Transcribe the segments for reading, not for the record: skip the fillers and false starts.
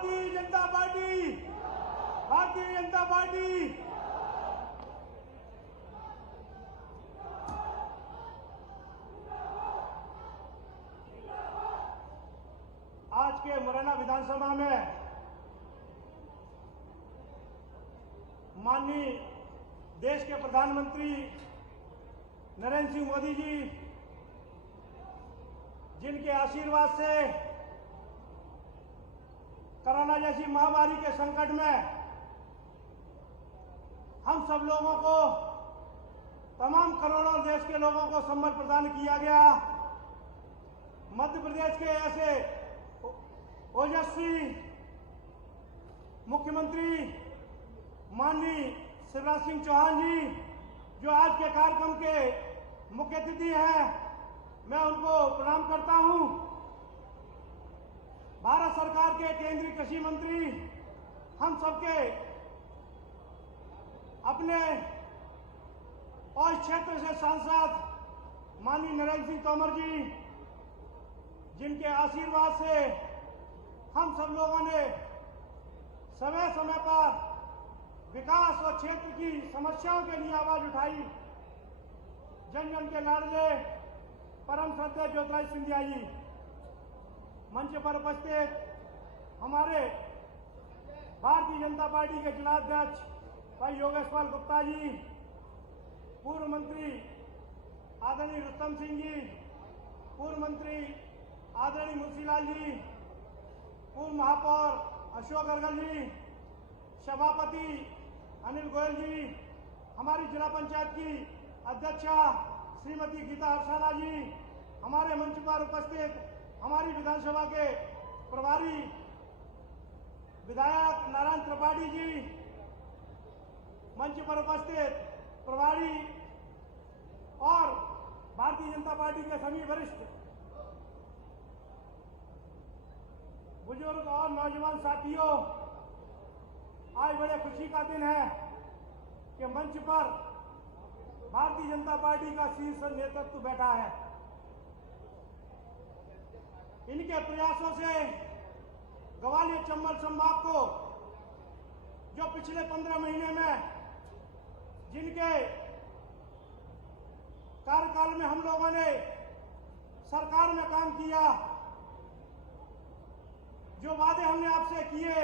Bharatiya Janata party, Bharatiya Janata party. आज के मुरैना विधानसभा में माननीय देश के प्रधानमंत्री नरेंद्र सिंह मोदी जी, जिनके आशीर्वाद से कोरोना जैसी महामारी के संकट में हम सब लोगों को, तमाम करोड़ों देश के लोगों को संबल प्रदान किया गया। मध्य प्रदेश के ऐसे ओजस्वी मुख्यमंत्री माननीय शिवराज सिंह चौहान जी, जो आज के कार्यक्रम के मुख्य अतिथि हैं, मैं उनको प्रणाम करता हूं। भारत सरकार के केंद्रीय कृषि मंत्री, हम सबके अपने और क्षेत्र से सांसद माननीय नरेंद्र सिंह तोमर जी, जिनके आशीर्वाद से हम सब लोगों ने समय समय पर विकास और क्षेत्र की समस्याओं के लिए आवाज उठाई। जन जन के लाडले परम श्रद्धेय ज्योतिरादित्य सिंधिया जी, मंच पर उपस्थित हमारे भारतीय जनता पार्टी के जिलाध्यक्ष भाई योगेश्वर गुप्ता जी, पूर्व मंत्री आदरणीय रुस्तम सिंह जी, पूर्व मंत्री आदरणीय मुंशीलाल जी, पूर्व महापौर अशोक अरगल जी, सभापति अनिल गोयल जी, हमारी जिला पंचायत की अध्यक्षा श्रीमती गीता अफसाना जी, हमारे मंच पर उपस्थित हमारी विधानसभा के प्रभारी विधायक नारायण त्रिपाठी जी, मंच पर उपस्थित प्रभारी और भारतीय जनता पार्टी के सभी वरिष्ठ बुजुर्ग और नौजवान साथियों, आज बड़े खुशी का दिन है कि मंच पर भारतीय जनता पार्टी का शीर्ष नेतृत्व बैठा है। इनके प्रयासों से ग्वालियर चंबल संभाग को, जो पिछले 15 महीने में जिनके कार्यकाल में हम लोगों ने सरकार में काम किया, जो वादे हमने आपसे किए,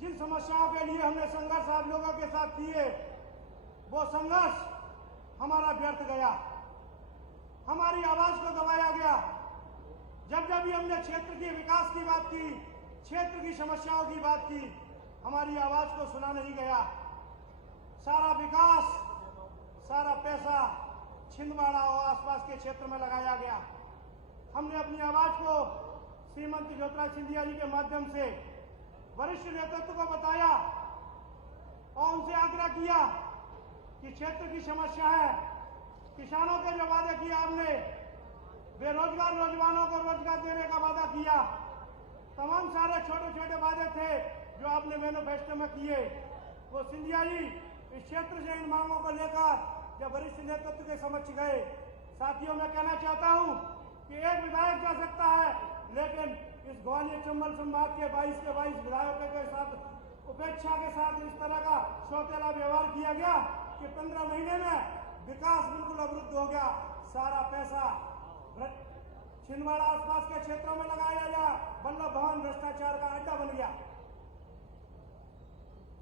जिन समस्याओं के लिए हमने संघर्ष आप लोगों के साथ किए, वो संघर्ष हमारा व्यर्थ गया, हमारी आवाज को दबाया गया। जब जब भी हमने क्षेत्र के विकास की बात की, क्षेत्र की समस्याओं की बात की, हमारी आवाज को सुना नहीं गया। सारा विकास, सारा पैसा छिंदवाड़ा और आसपास के क्षेत्र में लगाया गया। हमने अपनी आवाज को श्रीमती ज्योतिरादित्य सिंधिया जी के माध्यम से वरिष्ठ नेतृत्व को बताया और उनसे आग्रह किया कि क्षेत्र की समस्या है, किसानों के जो वादे किए आपने, बेरोजगार नौजवानों को रोजगार देने का वादा किया, तमाम सारे छोटे छोटे वादे थे जो आपने मैनिफेस्टो में किए, वो सिंधिया जी इस क्षेत्र से इन मांगों को लेकर जब वरिष्ठ नेतृत्व के समक्ष गए। साथियों, मैं कहना चाहता हूं कि एक विधायक जा सकता है, लेकिन इस ग्वालियर चंबल संभाग के 22 के 22 विधायकों के साथ उपेक्षा के साथ इस तरह का सौतेला व्यवहार किया गया कि 15 महीने में विकास बिल्कुल अवरुद्ध हो गया। सारा पैसा छिंदवाड़ा आसपास के क्षेत्रों में लगाया गया, वल्लभ भवन भ्रष्टाचार का अड्डा बन गया।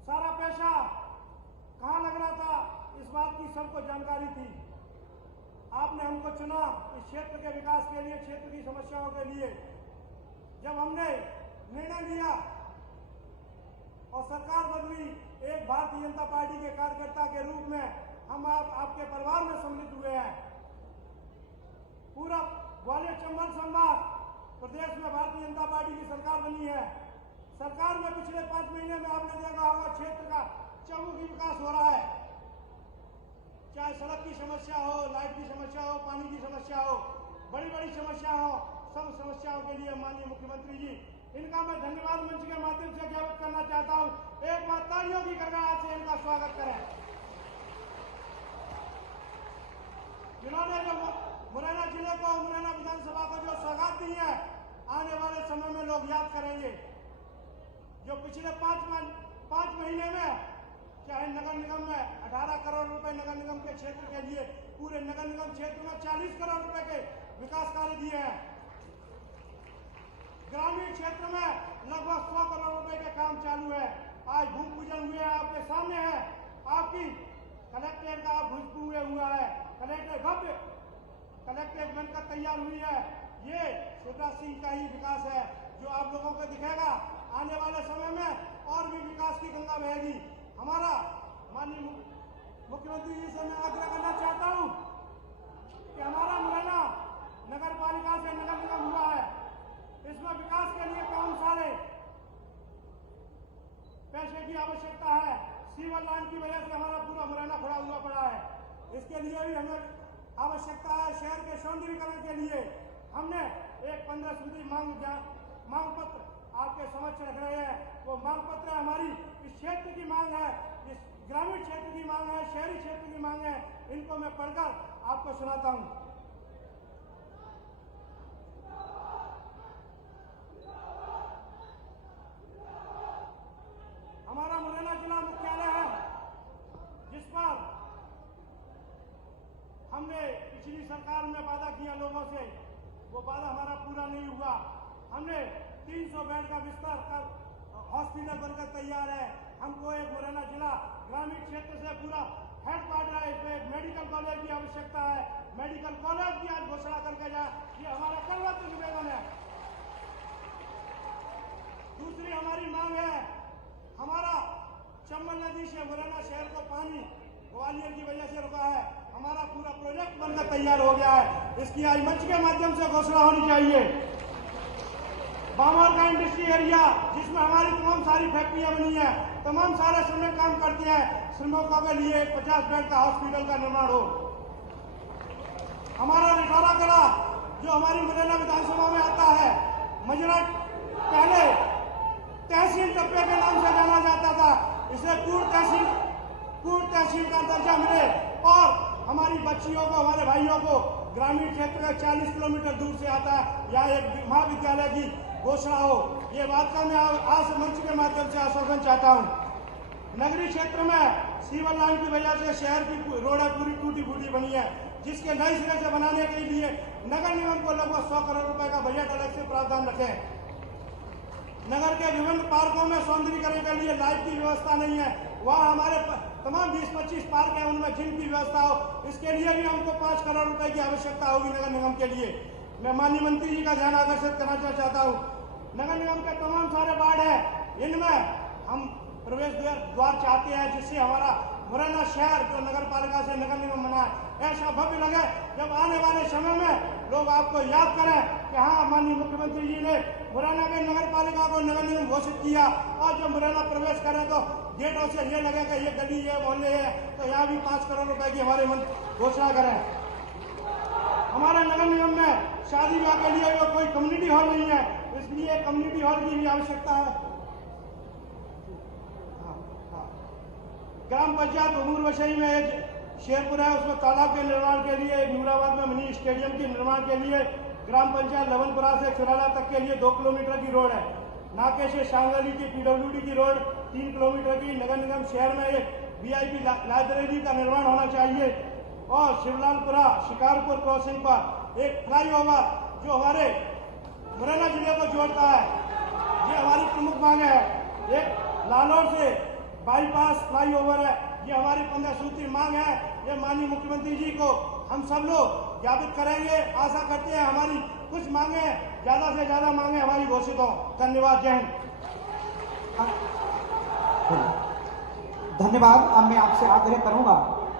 सारा पैसा कहां लग रहा था, इस बात की सबको जानकारी थी। आपने हमको चुना इस क्षेत्र के विकास के लिए, क्षेत्र की समस्याओं के लिए। जब हमने निर्णय लिया और सरकार बदली, एक भारतीय जनता पार्टी के कार्यकर्ता के रूप में हम आपके परिवार में सम्मिलित हुए हैं। पूरा ग्वालियर चंबल संभाग प्रदेश में भारतीय जनता पार्टी की सरकार बनी है। सरकार में पिछले 5 महीने में आपने देखा होगा क्षेत्र का चहुमुखी विकास हो रहा है। चाहे सड़क की समस्या हो, लाइट की समस्या हो, पानी की समस्या हो, बड़ी बड़ी समस्या हो, सब समस्याओं के लिए माननीय मुख्यमंत्री जी, इनका मैं धन्यवाद मंच के माध्यम से ज्ञापित करना चाहता हूं। एक बार तालियों की गड़गड़ाहट से इनका स्वागत करें। जिन्होंने जो मुरैना जिले को, मुरैना विधानसभा को जो सौगात दी है, आने वाले समय में लोग याद करेंगे। जो पिछले पाँच महीने में चाहे नगर निगम में 18 करोड़ रुपए नगर निगम के क्षेत्र के लिए पूरे नगर निगम क्षेत्र में 40 करोड़ रुपए के विकास कार्य दिए हैं। ग्रामीण क्षेत्र में लगभग 100 करोड़ रुपए के काम चालू है। आज भूमि पूजन हुए हैं, आपके सामने है। आपकी कलेक्ट्रेट का भूमि हुआ है, कलेक्ट्रेट बनकर तैयार हुई है। ये शिवराज सिंह का ही विकास है जो आप लोगों को दिखेगा। आने वाले समय में और भी विकास की गंगा बहेगी। हमारा माननीय मुख्यमंत्री जी से मैं आग्रह करना चाहता हूं कि हमारा मुरैना नगर पालिका से नगर निगम हुआ है, इसमें विकास के लिए कौन सारे पैसे की आवश्यकता है। सीवर लाइन की वजह से हमारा पूरा मुरैना खड़ा हुआ पड़ा है। इसके लिए भी हमें आवश्यकता है। शहर के सौंदर्यीकरण के लिए हमने एक 15 सूत्री मांग पत्र आपके समक्ष रख रहे हैं। वो मांग पत्र हमारी इस क्षेत्र की मांग है, इस ग्रामीण क्षेत्र की मांग है, शहरी क्षेत्र की मांग है। इनको मैं पढ़कर आपको सुनाता हूं। हमारा मुरैना जिला मुख्यालय है, जिस पर हमने पिछली सरकार में वादा किया लोगों से, वो वादा हमारा पूरा नहीं हुआ। हमने 300 बेड का बिस्तर कर हॉस्पिटल बनकर तैयार है। हमको एक मुरैना जिला ग्रामीण क्षेत्र से पूरा हेडक्वार्टर है, इसमें एक मेडिकल कॉलेज की आवश्यकता है। मेडिकल कॉलेज की आज घोषणा करके जाए, ये हमारा सर्वोच्च निवेदन है। दूसरी हमारी मांग है, हमारा चंबल नदी से मुरैना शहर को पानी ग्वालियर की वजह से रुका है। हमारा पूरा प्रोजेक्ट बनकर तैयार हो गया है, इसकी आज मंच के माध्यम से घोषणा होनी चाहिए। बामर का इंडस्ट्री एरिया, जिसमें हमारी तमाम सारी फैक्ट्रियां बनी है, तमाम सारे श्रमिक काम करते हैं, श्रमिकों के लिए 50 बेड का हॉस्पिटल का निर्माण हो। हमारा रिठौरा कला जो हमारी मुरैना विधानसभा में आता है, मजरट पहले तहसील टप्पे के नाम से जाना जाता था, इसे पूर्व तहसील का दर्जा मिले और हमारी बच्चियों को, हमारे भाइयों को ग्रामीण क्षेत्र में 40 किलोमीटर दूर से आता है, यहाँ एक महाविद्यालय की घोषणा हो। ये बात का मैं आज मंच के माध्यम से आश्वासन चाहता हूँ। नगरीय क्षेत्र में सीवर लाइन की वजह से शहर की रोडें पूरी टूटी फूटी बनी है, जिसके नए सिरे से बनाने के लिए नगर निगम को लगभग 100 करोड़ रुपए का बजट अलग से प्रावधान रखे। नगर के विभिन्न पार्कों में सौंदर्यीकरण के लिए लाइट की व्यवस्था नहीं है। वहाँ हमारे तमाम 20-25 पार्क हैं, उनमें जिम की व्यवस्था हो। इसके लिए भी हमको 5 करोड़ रुपए की आवश्यकता होगी नगर निगम के लिए। मैं माननीय मंत्री जी का ध्यान आकर्षित करना चाहता हूँ। नगर निगम के तमाम सारे वार्ड हैं, इनमें हम प्रवेश द्वार चाहते हैं, जिससे हमारा मुरैना शहर जो नगर पालिका से नगर निगम बना है ऐसा भव्य लगे, जब आने वाले समय में लोग आपको याद करें कि हाँ, माननीय मुख्यमंत्री जी ने मुरैना के नगर पालिका को नगर निगम घोषित किया, और जब मुरैना प्रवेश करें तो गेटों से ये लगे कि ये गली है, मोहल्ले है, तो यहाँ भी 5 करोड़ रुपए की हमारे घोषणा करें। हमारे नगर निगम में शादी विवाह के लिए कोई कम्युनिटी हॉल नहीं है, इसलिए कम्युनिटी हॉल की भी आवश्यकता है। ग्राम पंचायत भूमूर वसई में एक शेरपुर है, उसमें तालाब के निर्माण के लिए, नूराबाद में मिनी स्टेडियम के निर्माण के लिए ग्राम पंचायत लवनपुरा से चुराला तक के लिए 2 किलोमीटर की रोड है। नाके से शांगली की PWD की रोड 3 किलोमीटर की। नगर निगम शहर में एक VIP लाइब्रेरी का निर्माण होना चाहिए, और शिवलालपुरा शिकारपुर क्रॉसिंग पर एक फ्लाईओवर जो हमारे मुरैना जिले को जोड़ता है, ये हमारी प्रमुख मांग है। एक लालौर से बाईपास फ्लाईओवर है, ये हमारी 15 सूत्री मांग है। ये माननीय मुख्यमंत्री जी को हम सब लोग ज्ञापित करेंगे। आशा करते हैं हमारी कुछ मांगे, ज्यादा से ज्यादा मांगे हमारी घोषित हो। धन्यवाद। जय हिंद। धन्यवाद। अब मैं आपसे आग्रह करूंगा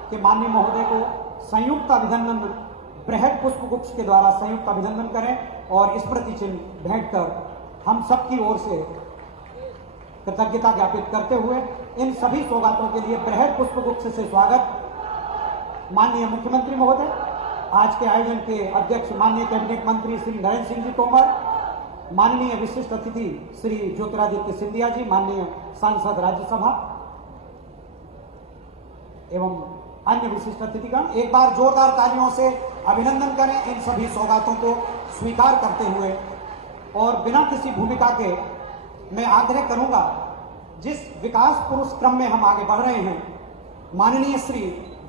कि माननीय महोदय को संयुक्त अभिनंदन, बृहद पुष्पगुच्छ के द्वारा संयुक्त अभिनंदन करें और स्मृति चिन्ह भेंट कर हम सबकी ओर से कृतज्ञता ज्ञापित करते हुए इन सभी सौगातों के लिए बृहद पुष्पगुच्छ से स्वागत। माननीय मुख्यमंत्री महोदय, आज के आयोजन के अध्यक्ष माननीय कैबिनेट मंत्री श्री नरेंद्र सिंह जी तोमर, माननीय विशिष्ट अतिथि श्री ज्योतिरादित्य सिंधिया जी, माननीय सांसद राज्यसभा एवं अन्य विशिष्ट अतिथिगण, एक बार जोरदार तालियों से अभिनंदन करें इन सभी सौगातों को स्वीकार करते हुए और बिना किसी भूमिका के मैं आग्रह करूंगा, जिस विकास पुरुष क्रम में हम आगे बढ़ रहे हैं, माननीय श्री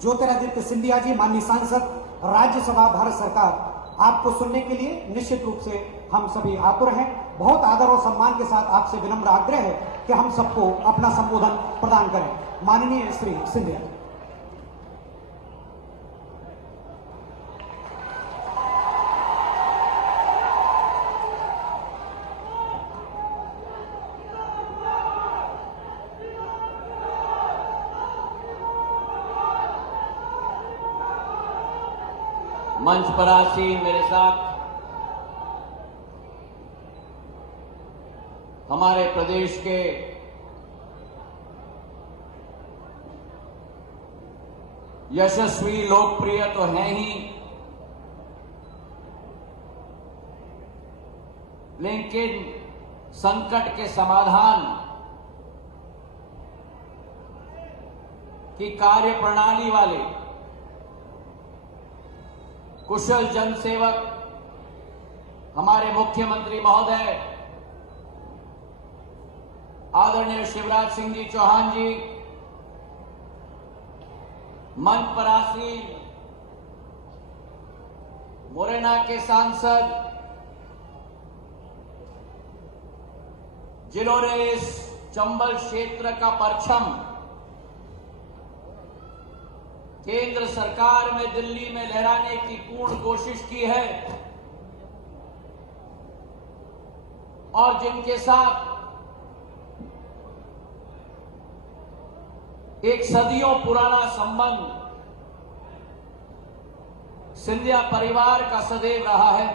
ज्योतिरादित्य सिंधिया जी, माननीय सांसद, राज्यसभा, भारत सरकार, आपको सुनने के लिए निश्चित रूप से हम सभी आतुर हैं। बहुत आदर और सम्मान के साथ आपसे विनम्र आग्रह है कि हम सबको अपना संबोधन प्रदान करें। माननीय श्री सिंधिया। मंच पर आसीन मेरे साथ हमारे प्रदेश के यशस्वी, लोकप्रिय तो हैं ही, लेकिन संकट के समाधान की कार्य प्रणाली वाले कुशल जनसेवक हमारे मुख्यमंत्री महोदय आदरणीय शिवराज सिंह जी चौहान जी, मंच पर आसीन मुरैना के सांसद, जिन्होंने इस चंबल क्षेत्र का परचम केंद्र सरकार में, दिल्ली में लहराने की पूर्ण कोशिश की है और जिनके साथ एक सदियों पुराना संबंध सिंधिया परिवार का सदैव रहा है।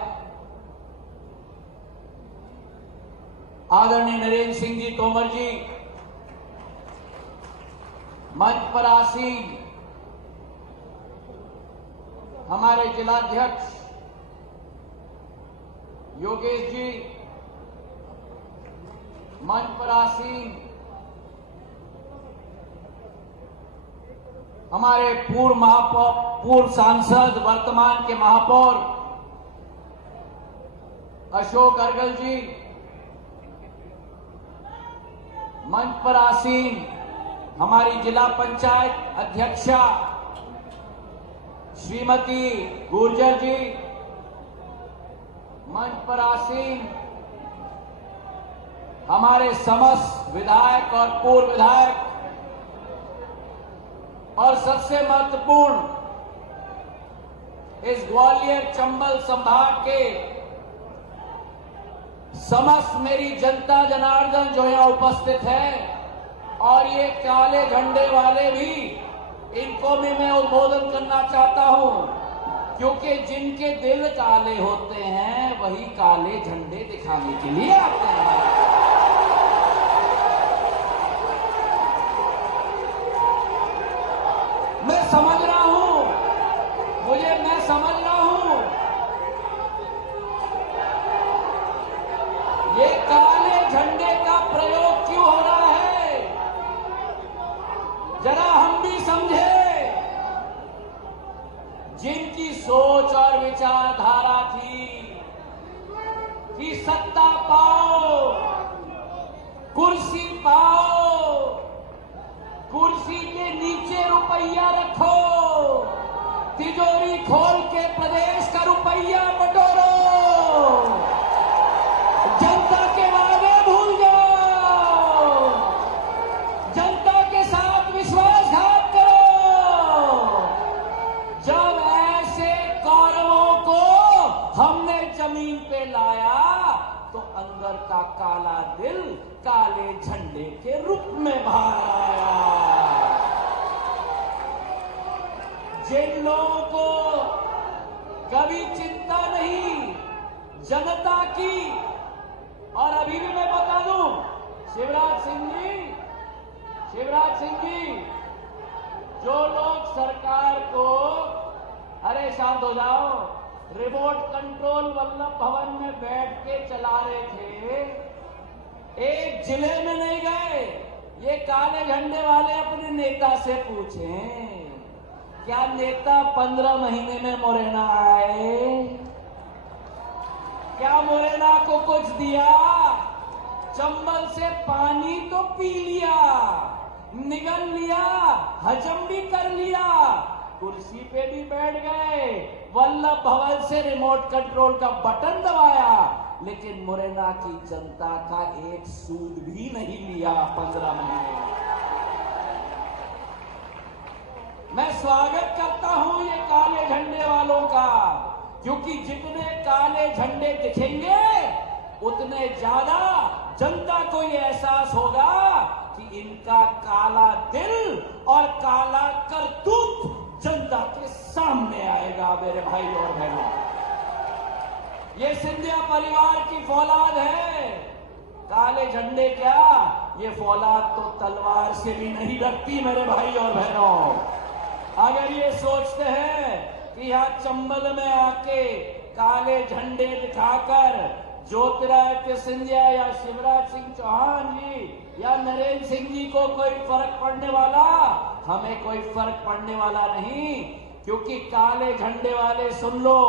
आदरणीय नरेंद्र सिंह जी तोमर जी, मंच पर आसीन हमारे जिलाध्यक्ष योगेश जी, मंच पर आसीन हमारे पूर्व सांसद, वर्तमान के महापौर अशोक अर्गल जी, मंच पर आसीन हमारी जिला पंचायत अध्यक्षा श्रीमती गुर्जर जी, मंच पर आसीन हमारे समस्त विधायक और पूर्व विधायक, और सबसे महत्वपूर्ण इस ग्वालियर चंबल संभाग के समस्त मेरी जनता जनार्दन जो यहां उपस्थित है, और ये काले झंडे वाले भी, इनको भी मैं उद्बोधन करना चाहता हूं, क्योंकि जिनके दिल काले होते हैं वही काले झंडे दिखाने के लिए आते हैं। मैं समझ रहा हूं, मैं समझ रहा हूं ये काले झंडे का प्रयोग क्यों हो रहा है, जरा हम भी समझे। जिनकी सोच और विचारधारा थी कि सत्ता पाओ, कुर्सी पाओ, कुर्सी के नीचे रुपया रखो, तिजोरी खोल के प्रदेश का रुपया बटोरो, जनता के वादे भूल जाओ, जनता के साथ विश्वासघात करो। जब ऐसे कौरवों को हमने जमीन पे लाया तो अंदर का काला दिल काले झंडे के रूप में बाहर आया। जिन लोगों को कभी चिंता नहीं जनता की, और अभी भी मैं बता दूं, शिवराज सिंह जी, जो लोग सरकार को, अरे शांत हो जाओ, रिमोट कंट्रोल वल्लभ भवन में बैठ के चला रहे थे, एक जिले में नहीं गए। ये काले झंडे वाले अपने नेता से पूछें, क्या नेता 15 महीने में मुरैना आए? क्या मुरैना को कुछ दिया? चंबल से पानी तो पी लिया, निगल लिया, हजम भी कर लिया, कुर्सी पे भी बैठ गए, वल्लभ भवन से रिमोट कंट्रोल का बटन दबाया, लेकिन मुरैना की जनता का एक सूद भी नहीं लिया 15 महीने। मैं स्वागत करता हूं ये काले झंडे वालों का, क्योंकि जितने काले झंडे दिखेंगे उतने ज्यादा जनता को ये एहसास होगा कि इनका काला दिल और काला करतूत जनता के सामने आएगा। मेरे भाई और बहनों, ये सिंधिया परिवार की फौलाद है। काले झंडे क्या, ये फौलाद तो तलवार से भी नहीं लगती मेरे भाई और बहनों। अगर ये सोचते हैं कि यहां चंबल में आके काले झंडे दिखाकर ज्योतिरादित्य सिंधिया या शिवराज सिंह चौहान जी या नरेंद्र सिंह जी को कोई फर्क पड़ने वाला, हमें कोई फर्क पड़ने वाला नहीं, क्योंकि काले झंडे वाले सुन लो,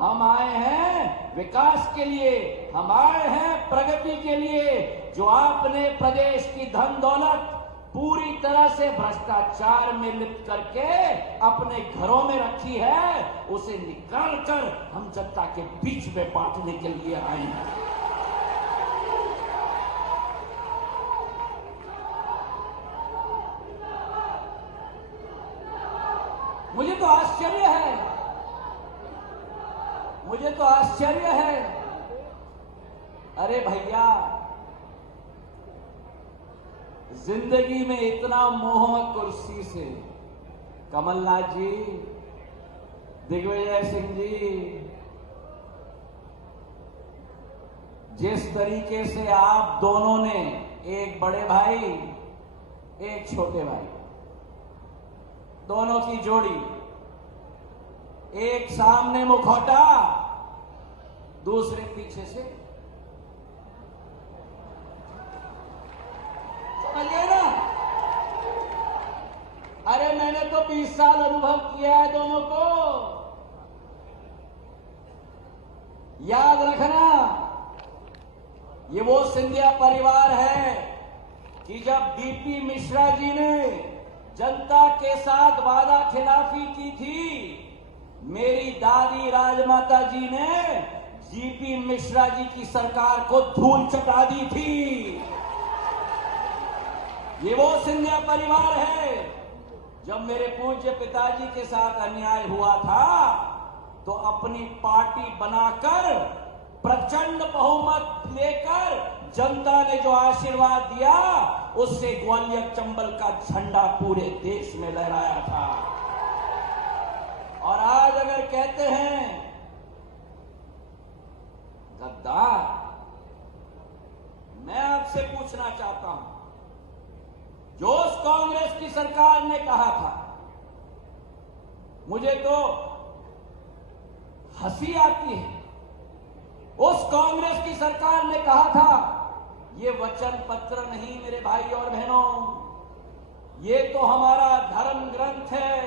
हम आए हैं विकास के लिए, हम आए हैं प्रगति के लिए। जो आपने प्रदेश की धन दौलत पूरी तरह से भ्रष्टाचार में लिप्त करके अपने घरों में रखी है, उसे निकालकर हम जनता के बीच में बांटने के लिए आए हैं। मुझे तो आश्चर्य है, अरे भैया, जिंदगी में इतना मोह कुर्सी से, कमलनाथ जी, दिग्विजय सिंह जी, जिस तरीके से आप दोनों ने, एक बड़े भाई एक छोटे भाई, दोनों की जोड़ी, एक सामने मुखौटा, दूसरे पीछे से, समझिए ना। अरे मैंने तो 20 साल अनुभव किया है दोनों को। याद रखना, ये वो सिंधिया परिवार है कि जब बीपी मिश्रा जी ने जनता के साथ वादा खिलाफी की थी, मेरी दादी राजमाता जी ने जीपी मिश्रा जी की सरकार को धूल चटा दी थी। ये वो सिंधिया परिवार है। जब मेरे पूज्य पिताजी के साथ अन्याय हुआ था तो अपनी पार्टी बनाकर प्रचंड बहुमत लेकर जनता ने जो आशीर्वाद दिया, उससे ग्वालियर चंबल का झंडा पूरे देश में लहराया था। और आज अगर कहते हैं गद्दार, मैं आपसे पूछना चाहता हूं, जो उस कांग्रेस की सरकार ने कहा था, मुझे तो हंसी आती है। उस कांग्रेस की सरकार ने कहा था, ये वचन पत्र नहीं मेरे भाई और बहनों, ये तो हमारा धर्म ग्रंथ है,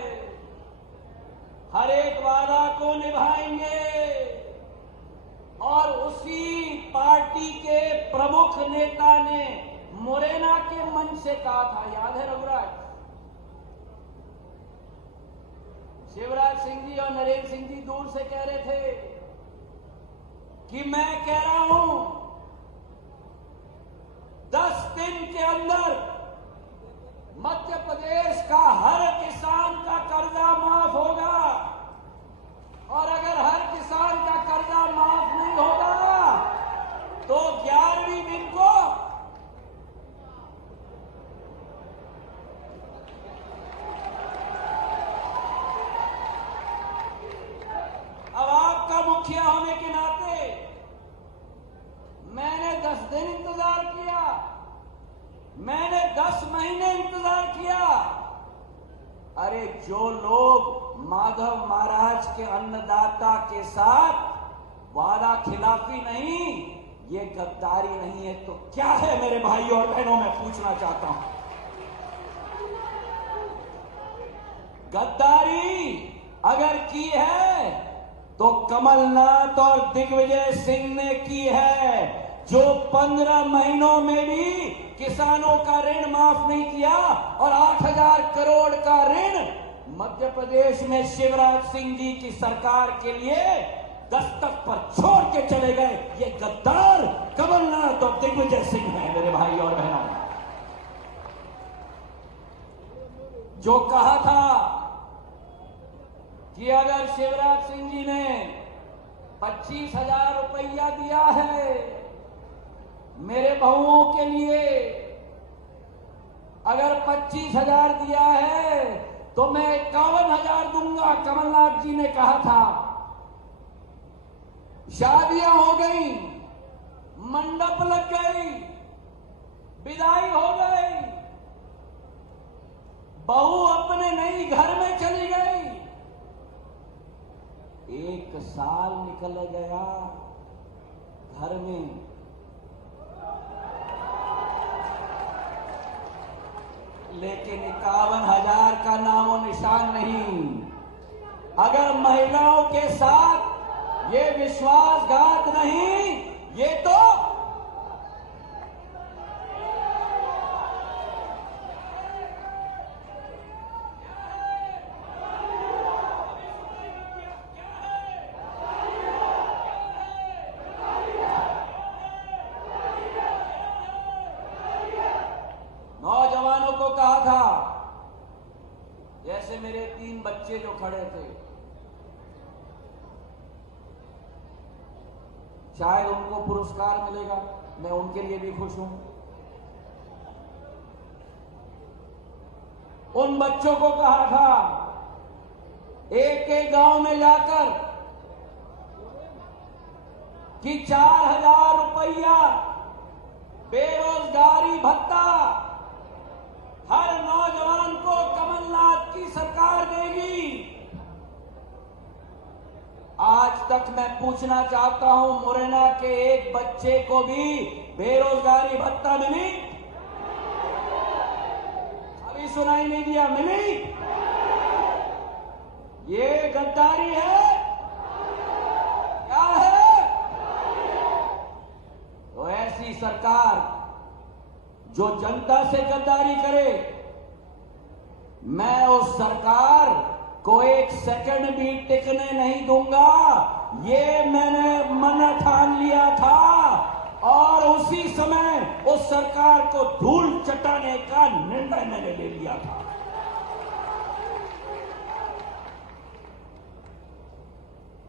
हर एक वादा को निभाएंगे। और उसी पार्टी के प्रमुख नेता ने मुरैना के मंच से कहा था, याद है रघुराज? शिवराज सिंह जी और नरेंद्र सिंह जी दूर से कह रहे थे कि मैं कह रहा हूं 10 दिन के अंदर मध्य प्रदेश का हर किसान का कर्जा माफ होगा, और अगर हर किसान का कर्जा माफ नहीं होगा तो 11वीं दिन को अब आपका मुखिया होने के नाते मैंने 10 दिन इंतजार किया, मैंने 10 महीने इंतजार किया। अरे जो लोग माधव महाराज के अन्नदाता के साथ वादा खिलाफी नहीं, ये गद्दारी नहीं है तो क्या है मेरे भाई और बहनों? मैं पूछना चाहता हूं, गद्दारी अगर की है तो कमलनाथ और दिग्विजय सिंह ने की है। जो 15 महीनों में भी किसानों का ऋण माफ नहीं किया और 8,000 करोड़ का ऋण मध्य प्रदेश में शिवराज सिंह जी की सरकार के लिए दस्तक पर छोड़ के चले गए। ये गद्दार कमलनाथ और दिग्विजय सिंह हैं मेरे भाई और बहनों। जो कहा था कि अगर शिवराज सिंह जी ने 25,000 रुपया दिया है मेरे बहुओं के लिए, अगर 25,000 दिया है तो मैं 51,000 दूंगा, कमलनाथ जी ने कहा था। शादियां हो गई, मंडप लग गई, विदाई हो गई, बहू अपने नई घर में चली गई, 1 साल निकल गया घर में, लेकिन 51,000 का नामो निशान नहीं। अगर महिलाओं के साथ ये विश्वासघात नहीं, ये तो नौजवानों को कहा था, जैसे मेरे 3 बच्चे जो खड़े थे, शायद उनको पुरस्कार मिलेगा, मैं उनके लिए भी खुश हूं। उन बच्चों को कहा था एक एक गांव में जाकर कि 4,000 रुपया बेरोजगारी भत्ता हर नौजवान को कमलनाथ की सरकार देगी। आज तक मैं पूछना चाहता हूं, मुरैना के एक बच्चे को भी बेरोजगारी भत्ता मिली? अभी सुनाई नहीं दिया, मिली? ये गद्दारी है, क्या है? तो ऐसी सरकार जो जनता से गद्दारी करे, मैं उस सरकार को 1 सेकंड भी टिकने नहीं दूंगा। ये मैंने मन ठान लिया था और उसी समय उस सरकार को धूल चटाने का निर्णय मैंने ले लिया था।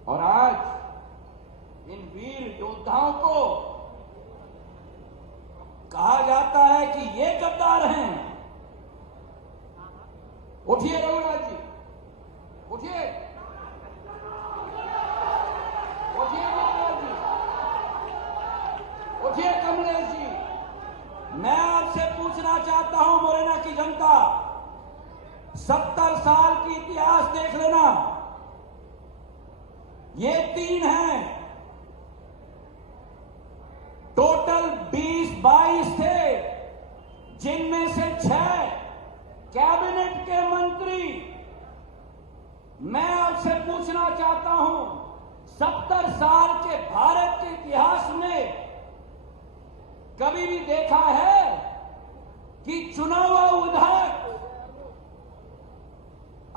और आज इन वीर योद्धाओं को कहा जाता है कि ये गद्दार हैं। उठिए रघुनाथ जी, उठिए, उठिए रघुनाथ जी, उठिए कमलेश जी। मैं आपसे पूछना चाहता हूं मुरैना की जनता, 70 साल की इतिहास देख लेना। ये 3 हैं, टोटल 20-22 थे, जिनमें से 6 कैबिनेट के मंत्री। मैं आपसे पूछना चाहता हूं, 70 साल के भारत के इतिहास में कभी भी देखा है कि चुना हुआ विधायक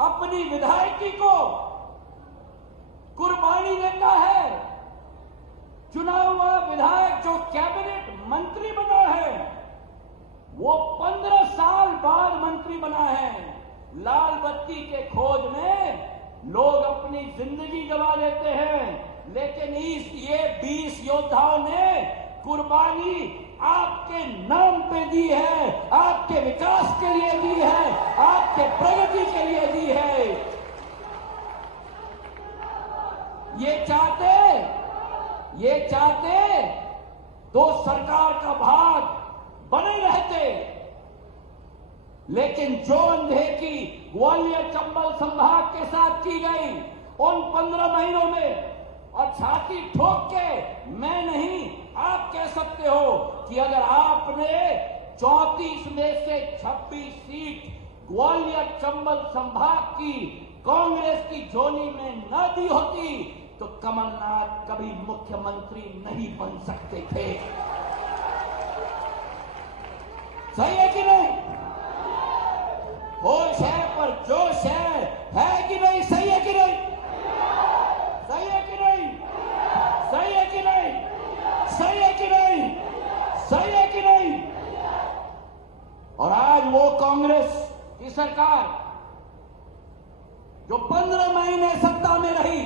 अपनी विधायकी को कुर्बानी देता है? चुना हुआ विधायक जो कैबिनेट मंत्री बना है, वो 15 साल बाद मंत्री बना है। लाल बत्ती के खोज में लोग अपनी जिंदगी गंवा देते हैं, लेकिन ये 20 योद्धाओं ने कुर्बानी आपके नाम पे दी है, आपके विकास के लिए दी है, आपके प्रगति के लिए दी है। ये चाहते तो सरकार का भाग बने रहते, लेकिन जो अनदेखी ग्वालियर चंबल संभाग के साथ की गई उन 15 महीनों में, और छाती ठोक के मैं नहीं आप कह सकते हो कि अगर आपने 34 में से 26 सीट ग्वालियर चंबल संभाग की कांग्रेस की झोली में न दी होती तो कमलनाथ कभी मुख्यमंत्री नहीं बन सकते थे। सही है कि नहीं? होश है पर जोश है कि नहीं? सही है कि नहीं? सही है कि नहीं? सही है कि नहीं? सही है कि नहीं? सही है कि नहीं? और आज वो कांग्रेस की सरकार जो 15 महीने सत्ता में रही,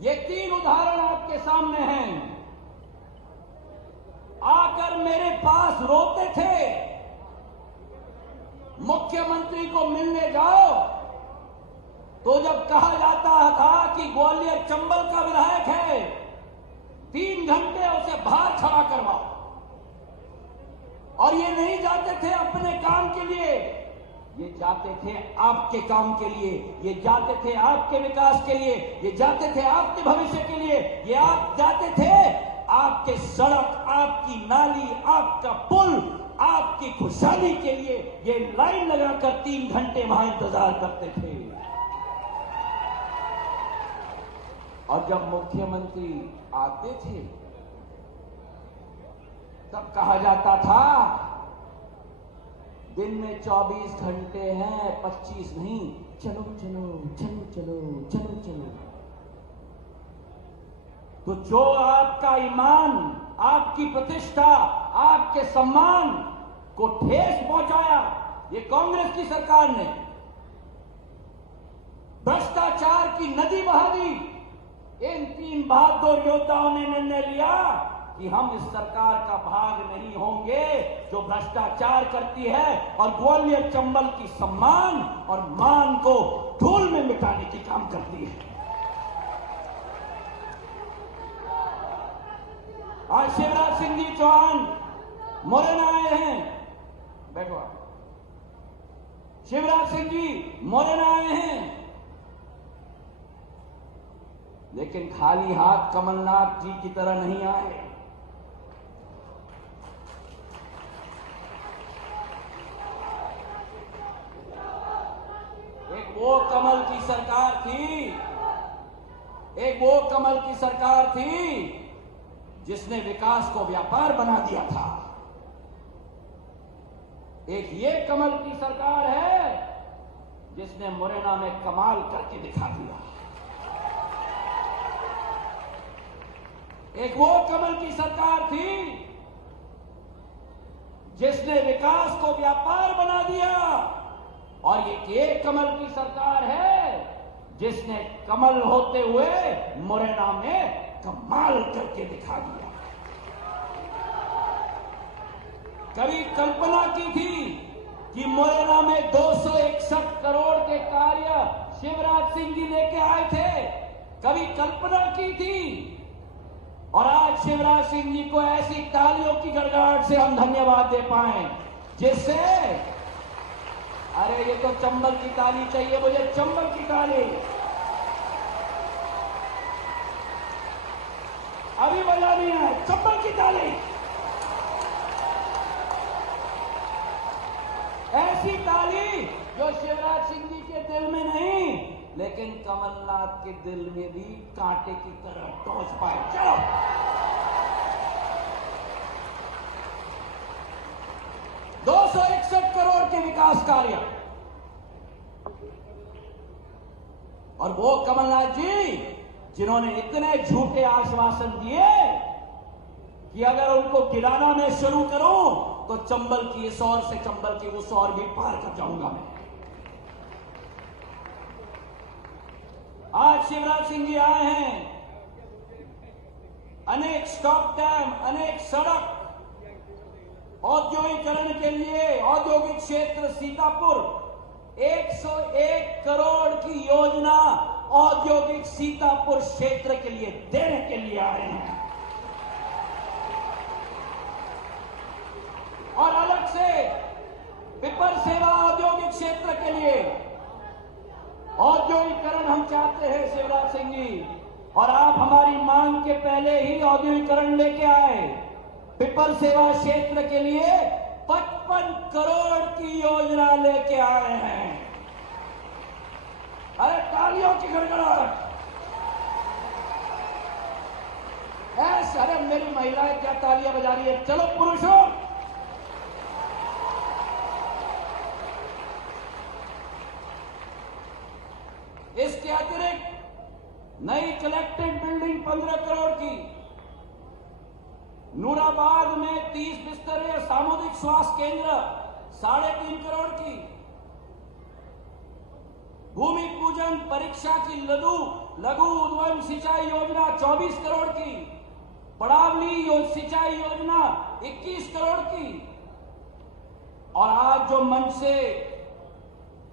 ये 3 उदाहरण आपके सामने हैं, आकर मेरे पास रोते थे, मुख्यमंत्री को मिलने जाओ तो जब कहा जाता था कि ग्वालियर चंबल का विधायक है, 3 घंटे उसे बाहर खड़ा करवाओ। और ये नहीं जाते थे अपने काम के लिए, ये जाते थे आपके काम के लिए, ये जाते थे आपके विकास के लिए, ये जाते थे आपके भविष्य के लिए, ये आप जाते थे आपके सड़क, आपकी नाली, आपका पुल, आपकी खुशहाली के लिए ये लाइन लगाकर 3 घंटे वहां इंतजार करते थे। और जब मुख्यमंत्री आते थे तब कहा जाता था दिन में 24 घंटे हैं, 25 नहीं, चलो चलो चलो चलो चलो चलो। तो जो आपका ईमान, आपकी प्रतिष्ठा, आपके सम्मान को ठेस पहुंचाया ये कांग्रेस की सरकार ने, भ्रष्टाचार की नदी बहा दी, इन 3 बहादुर योद्धाओं ने निर्णय लिया कि हम इस सरकार का भाग नहीं होंगे जो भ्रष्टाचार करती है और ग्वालियर चंबल की सम्मान और मान को धूल में मिटाने की काम करती है। आज शिवराज सिंह जी चौहान मुरैना आए हैं, बैठो आप। शिवराज सिंह जी मुरैना आए हैं, लेकिन खाली हाथ कमलनाथ जी की तरह नहीं आए। एक वो कमल की सरकार थी, एक वो कमल की सरकार थी जिसने विकास को व्यापार बना दिया था। एक ये कमल की सरकार है जिसने मुरैना में कमाल करके दिखा दिया। एक वो कमल की सरकार थी जिसने विकास को व्यापार बना दिया, और ये कमल की सरकार है जिसने कमल होते हुए मुरैना में कमाल करके दिखा दिया। कभी कल्पना की थी कि मुरैना में 261 करोड़ के कार्य शिवराज सिंह जी लेके आए थे, कभी कल्पना की थी? और आज शिवराज सिंह जी को ऐसी तालियों की गड़गड़ाहट से हम धन्यवाद दे पाए जिससे, अरे ये तो चंबल की ताली चाहिए मुझे, चंबल की ताली अभी बजानी है, चंबल की ताली। ऐसी ताली जो शिवराज सिंह जी के दिल में नहीं लेकिन कमलनाथ के दिल में भी कांटे की तरह पहुंच पाए। चलो 261 करोड़ के विकास कार्य, और वो कमलनाथ जी जिन्होंने इतने झूठे आश्वासन दिए कि अगर उनको गिराना मैं शुरू करूं तो चंबल की इस ओर से चंबल की उस ओर भी पार कर जाऊंगा मैं। आज शिवराज सिंह जी आए हैं, अनेक स्टॉप डैम, अनेक सड़क, औद्योगिकरण के लिए औद्योगिक क्षेत्र सीतापुर 101 करोड़ की योजना औद्योगिक सीतापुर क्षेत्र के लिए देने के लिए आए हैं। और अलग से पिपर सेवा औद्योगिक क्षेत्र के लिए औद्योगिकरण हम चाहते हैं शिवराज सिंह जी, और आप हमारी मांग के पहले ही औद्योगिकरण लेके आए। पिपल सेवा क्षेत्र के लिए 55 करोड़ की योजना लेके आए हैं। अरे तालियों की गड़गड़ाहट। अरे मेरी महिलाएं क्या तालियां बजा रही है। चलो पुरुषों कनेक्टेड बिल्डिंग 15 करोड़ की, नूराबाद में 30 बिस्तरे सामुदायिक स्वास्थ्य केंद्र 3.5 करोड़ की, भूमि पूजन परीक्षा की लघु उद्वहन सिंचाई योजना 24 करोड़ की, पड़ावली सिंचाई योजना 21 करोड़ की, और आज जो मंच से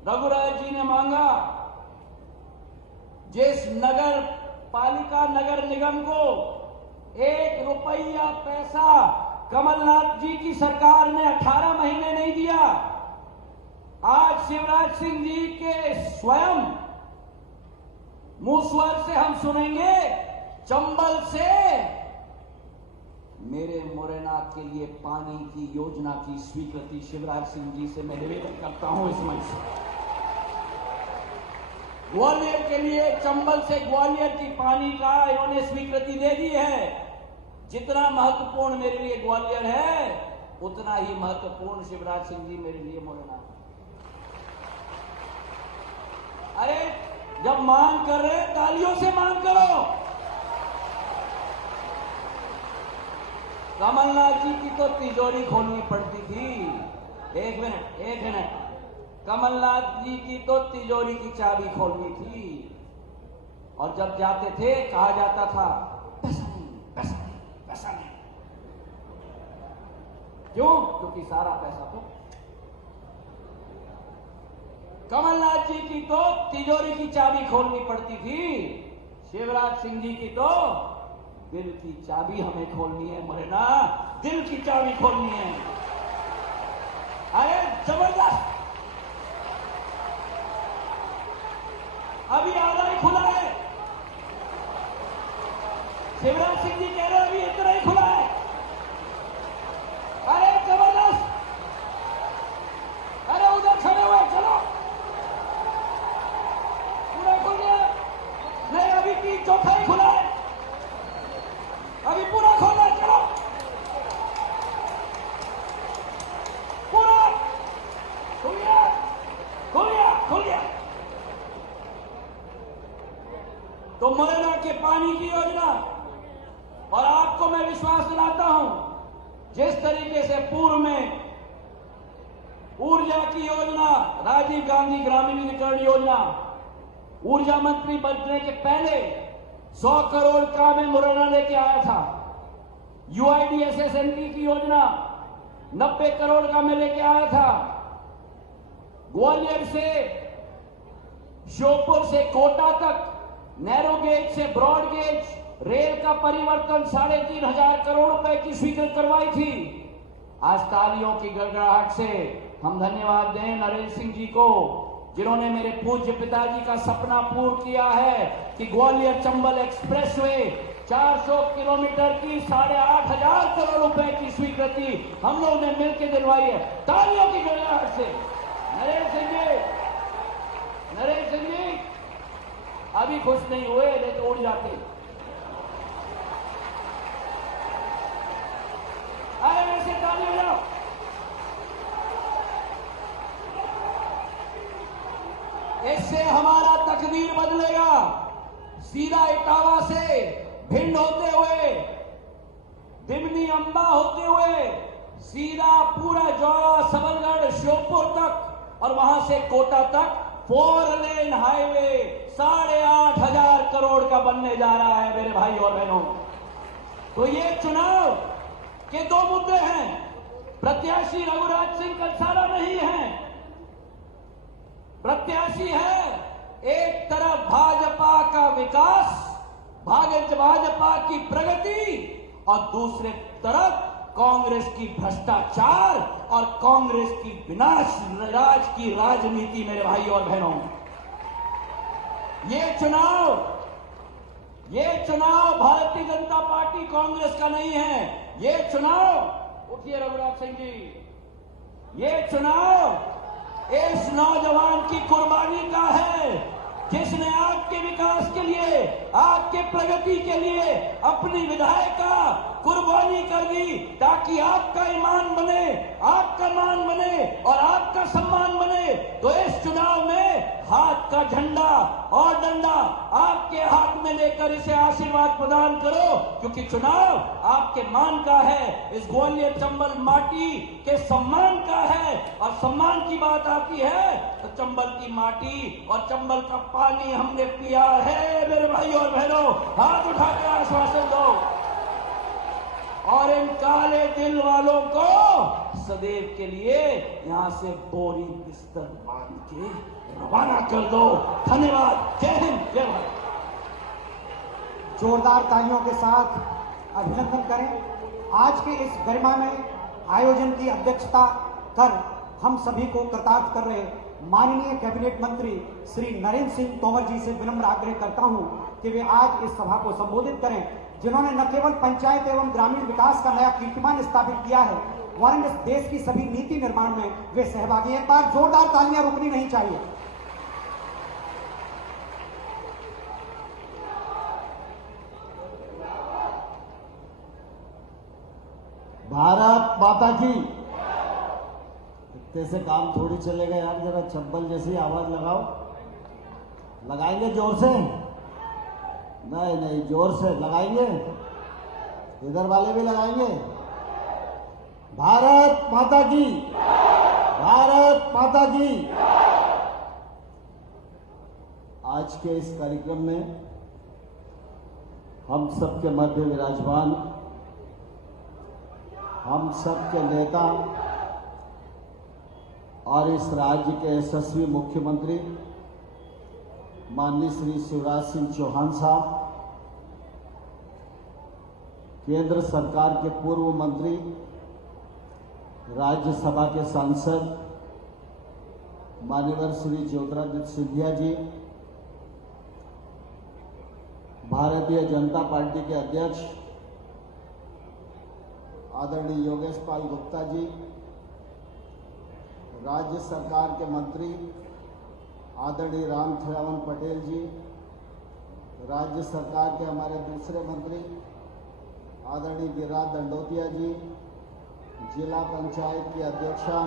रघुराज जी ने मांगा, जिस नगर पालिका नगर निगम को 1 रुपया पैसा कमलनाथ जी की सरकार ने 18 महीने नहीं दिया, आज शिवराज सिंह जी के स्वयं मुंह से हम सुनेंगे, चंबल से मेरे मुरैना के लिए पानी की योजना की स्वीकृति शिवराज सिंह जी से मैं निवेदन करता हूं इस मंच से। ग्वालियर के लिए, चंबल से ग्वालियर की पानी का इन्होंने स्वीकृति दे दी है। जितना महत्वपूर्ण मेरे लिए ग्वालियर है, उतना ही महत्वपूर्ण शिवराज सिंह जी मेरे लिए मुरैना। अरे जब मांग कर रहे तालियों से मांग करो। कमलनाथ जी की तो तिजोरी खोलनी पड़ती थी। एक मिनट, कमलनाथ जी की तो तिजोरी की चाबी खोलनी थी, और जब जाते थे कहा जाता था पैसा नहीं। क्यों? क्योंकि सारा पैसा तो कमलनाथ जी की तो तिजोरी की चाबी खोलनी पड़ती थी, शिवराज सिंह जी की तो दिल की चाबी हमें खोलनी है। मुरैना, दिल की चाबी खोलनी है। अरे जबरदस्त, अभी आधा ही खुला है। शिवराज सिंह जी कह रहे हैं अभी इतना ही खुला है। अरे जबरदस्त, अरे उधर खड़े हुए, चलो पूरा खुल गया। नहीं, अभी 3/4 खुला है, अभी पूरा खोलना है। चलो पूरा खुल गया। तो मुरैना के पानी की योजना, और आपको मैं विश्वास दिलाता हूं, जिस तरीके से पूर्व में ऊर्जा की योजना, राजीव गांधी ग्रामीण विद्युतीकरण योजना, ऊर्जा मंत्री बनने के पहले 100 करोड़ का मैं मुरैना लेके आया था। UIDSSNT की योजना 90 करोड़ का मैं लेके आया था। ग्वालियर से श्योपुर से कोटा तक नैरो गेज से ब्रॉड गेज रेल का परिवर्तन 3,500 करोड़ रुपए की स्वीकृत करवाई थी। आज तालियों की गड़गड़ाहट से हम धन्यवाद दें नरेंद्र सिंह जी को, जिन्होंने मेरे पूज्य पिताजी का सपना पूर्ण किया है कि ग्वालियर चंबल एक्सप्रेसवे 400 किलोमीटर की 8,500 करोड़ रुपए की स्वीकृति हम लोगों ने मिलकर दिलवाई है। तालियों की गड़गड़ाहट से नरेंद्र सिंह जी अभी खुश नहीं हुए, नहीं तो उड़ जाते। अरे वैसे ताली बजाओ। इससे हमारा तकदीर बदलेगा। सीधा इटावा से भिंड होते हुए, दिमनी अंबा होते हुए, सीधा पूरा जौरा सबलगढ़ श्योपुर तक और वहां से कोटा तक 4 लेन हाईवे 8,500 करोड़ का बनने जा रहा है मेरे भाई और बहनों। तो ये चुनाव के 2 मुद्दे हैं। प्रत्याशी रघुराज सिंह कंसारा नहीं है, प्रत्याशी है एक तरफ भाजपा का विकास, भाजपा की प्रगति, और दूसरे तरफ कांग्रेस की भ्रष्टाचार और कांग्रेस की विनाश राज की राजनीति मेरे भाई और बहनों। ये चुनाव भारतीय जनता पार्टी कांग्रेस का नहीं है। ये चुनाव, उठिए रघुराज सिंह जी, ये चुनाव इस नौजवान की कुर्बानी का है, जिसने आपके विकास के लिए, आपके प्रगति के लिए अपनी विधायिका कुर्बानी कर सरकार दी, ताकि आपका ईमान बने, आपका मान बने और आपका सम्मान बने। तो इस चुनाव में हाथ का झंडा और डंडा आपके हाथ में लेकर इसे आशीर्वाद प्रदान करो, क्योंकि चुनाव आपके मान का है, इस ग्वालियर चंबल माटी के सम्मान का है। और सम्मान की बात आती है तो चंबल की माटी और चंबल का पानी हमने पिया है मेरे भाइयों और बहनों। हाथ उठा के आश्वासन दो और इन काले दिल वालों को सदैव के लिए यहां से बोरी बिस्तर बांध के रवाना कर दो। धन्यवाद। जय हिंद, जय भारत। जोरदार तालियों के साथ अभिनंदन करें। आज के इस गरिमामय आयोजन की अध्यक्षता कर हम सभी को कृतार्थ कर रहे माननीय कैबिनेट मंत्री श्री नरेंद्र सिंह तोमर जी से विनम्र आग्रह करता हूं कि वे आज इस सभा को संबोधित करें, जिन्होंने न केवल पंचायत एवं ग्रामीण विकास का नया कीर्तिमान स्थापित किया है, वरन इस देश की सभी नीति निर्माण में वे सहभागी हैं। एक बार जोरदार तालियां रुकनी नहीं चाहिए। भारत माता की। इतने से काम थोड़ी चलेगा यार, जरा चंबल जैसी आवाज लगाओ। लगाएंगे जोर से? नहीं नहीं, जोर से लगाएंगे। इधर वाले भी लगाएंगे। भारत माता की, भारत माता की। आज के इस कार्यक्रम में हम सबके मध्य विराजमान हम सबके नेता और इस राज्य के यशस्वी मुख्यमंत्री माननीय श्री शिवराज सिंह चौहान साहब, केंद्र सरकार के पूर्व मंत्री, राज्यसभा के सांसद माननीय श्री ज्योतिरादित्य सिंधिया जी, भारतीय जनता पार्टी के अध्यक्ष आदरणीय योगेश पाल गुप्ता जी, राज्य सरकार के मंत्री आदरणीय राम खेलावन पटेल जी, राज्य सरकार के हमारे दूसरे मंत्री आदरणीय गिरिराज दंडोतिया जी, जिला पंचायत की अध्यक्षा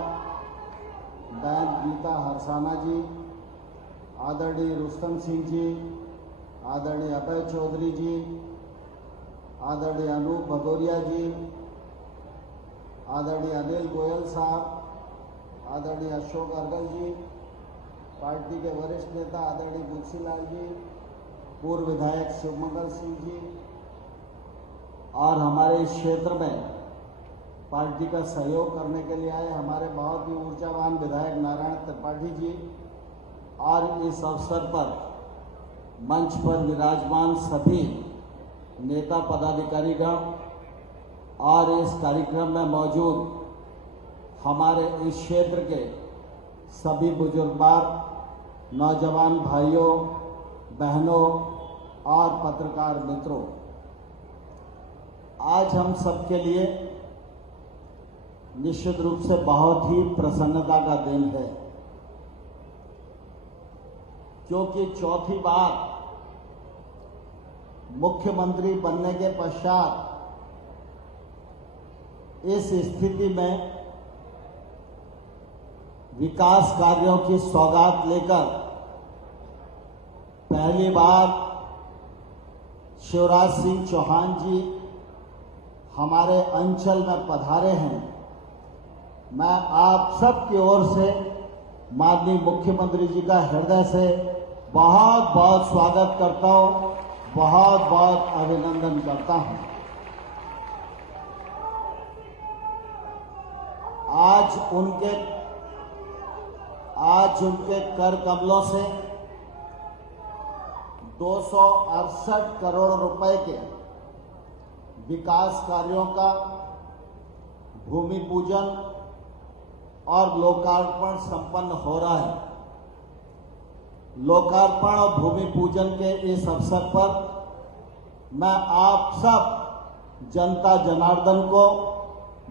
बहन गीता हरसाना जी, आदरणीय रुस्तम सिंह जी, आदरणीय अभय चौधरी जी, आदरणीय अनूप भदौरिया जी, आदरणीय अनिल गोयल साहब, आदरणीय अशोक अर्गल जी, पार्टी के वरिष्ठ नेता आदरणीय बुलसीलाल जी, पूर्व विधायक शिवमंगल सिंह जी, और हमारे इस क्षेत्र में पार्टी का सहयोग करने के लिए आए हमारे बहुत ही ऊर्जावान विधायक नारायण त्रिपाठी जी, और इस अवसर पर मंच पर विराजमान सभी नेता पदाधिकारीगण और इस कार्यक्रम में मौजूद हमारे इस क्षेत्र के सभी बुजुर्ग, नौजवान भाइयों बहनों और पत्रकार मित्रों, आज हम सबके लिए निश्चित रूप से बहुत ही प्रसन्नता का दिन है, क्योंकि चौथी बार मुख्यमंत्री बनने के पश्चात इस स्थिति में विकास कार्यों की सौगात लेकर पहली बार शिवराज सिंह चौहान जी हमारे अंचल में पधारे हैं। मैं आप सब की ओर से माननीय मुख्यमंत्री जी का हृदय से बहुत बहुत स्वागत करता हूं, बहुत बहुत अभिनंदन करता हूं। आज उनके कर कमलों से 268 करोड़ रुपए के विकास कार्यों का भूमि पूजन और लोकार्पण संपन्न हो रहा है। लोकार्पण और भूमि पूजन के इस अवसर पर मैं आप सब जनता जनार्दन को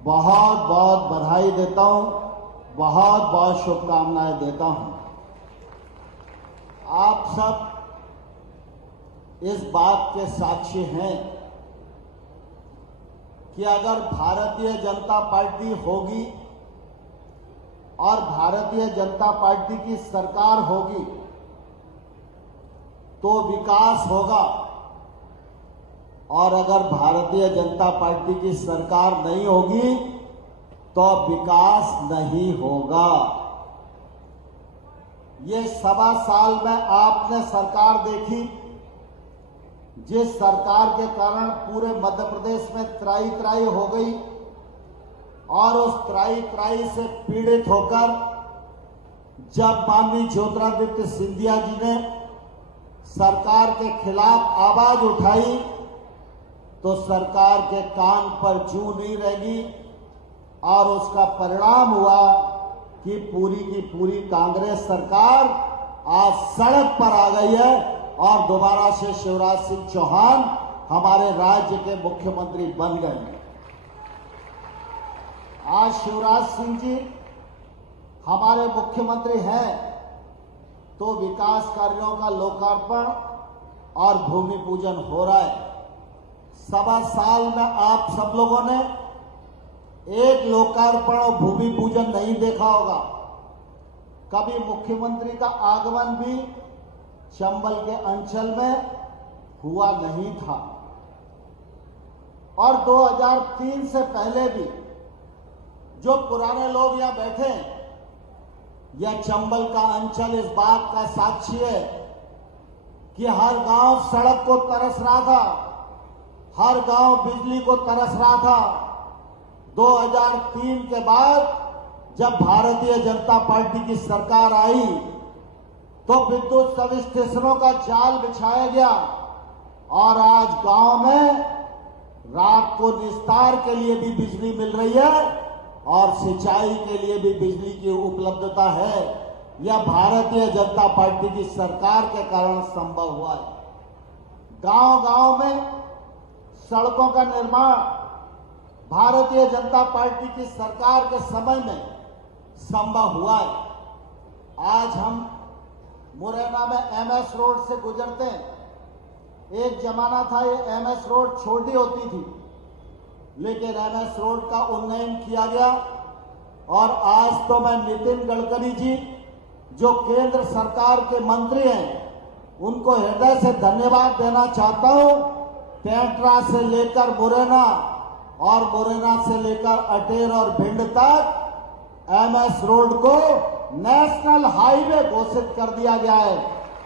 बहुत बहुत बधाई देता हूं, बहुत बहुत शुभकामनाएं देता हूं। आप सब इस बात के साक्षी हैं कि अगर भारतीय जनता पार्टी होगी और भारतीय जनता पार्टी की सरकार होगी तो विकास होगा, और अगर भारतीय जनता पार्टी की सरकार नहीं होगी तो विकास नहीं होगा। ये 1.25 साल में आपने सरकार देखी, जिस सरकार के कारण पूरे मध्य प्रदेश में त्राही त्राही हो गई, और उस त्राही त्राही से पीड़ित होकर जब माननीय ज्योतिरादित्य सिंधिया जी ने सरकार के खिलाफ आवाज उठाई तो सरकार के कान पर जूं नहीं रहेगी, और उसका परिणाम हुआ कि पूरी की पूरी कांग्रेस सरकार आज सड़क पर आ गई है और दोबारा से शिवराज सिंह चौहान हमारे राज्य के मुख्यमंत्री बन गए हैं। आज शिवराज सिंह जी हमारे मुख्यमंत्री हैं तो विकास कार्यों का लोकार्पण और भूमि पूजन हो रहा है। 1.25 साल में आप सब लोगों ने एक लोकार्पण और भूमि पूजन नहीं देखा होगा। कभी मुख्यमंत्री का आगमन भी चंबल के अंचल में हुआ नहीं था, और 2003 से पहले भी जो पुराने लोग यहां बैठे हैं, यह चंबल का अंचल इस बात का साक्षी है कि हर गांव सड़क को तरस रहा था, हर गांव बिजली को तरस रहा था। 2003 के बाद जब भारतीय जनता पार्टी की सरकार आई तो विद्युत सब स्टेशनों का जाल बिछाया गया, और आज गांव में रात को निस्तार के लिए भी बिजली मिल रही है और सिंचाई के लिए भी बिजली की उपलब्धता है। यह भारतीय जनता पार्टी की सरकार के कारण संभव हुआ है। गांव-गांव में सड़कों का निर्माण भारतीय जनता पार्टी की सरकार के समय में संभव हुआ है। आज हम मुरैना में एमएस रोड से गुजरते हैं, एक जमाना था ये एमएस रोड छोटी होती थी, लेकिन एमएस रोड का उन्नयन किया गया, और आज तो मैं नितिन गडकरी जी जो केंद्र सरकार के मंत्री हैं उनको हृदय से धन्यवाद देना चाहता हूं। पेंट्रा से लेकर मुरैना और मुरैना से लेकर अटेर और भिंड तक एमएस रोड को नेशनल हाईवे घोषित कर दिया गया है,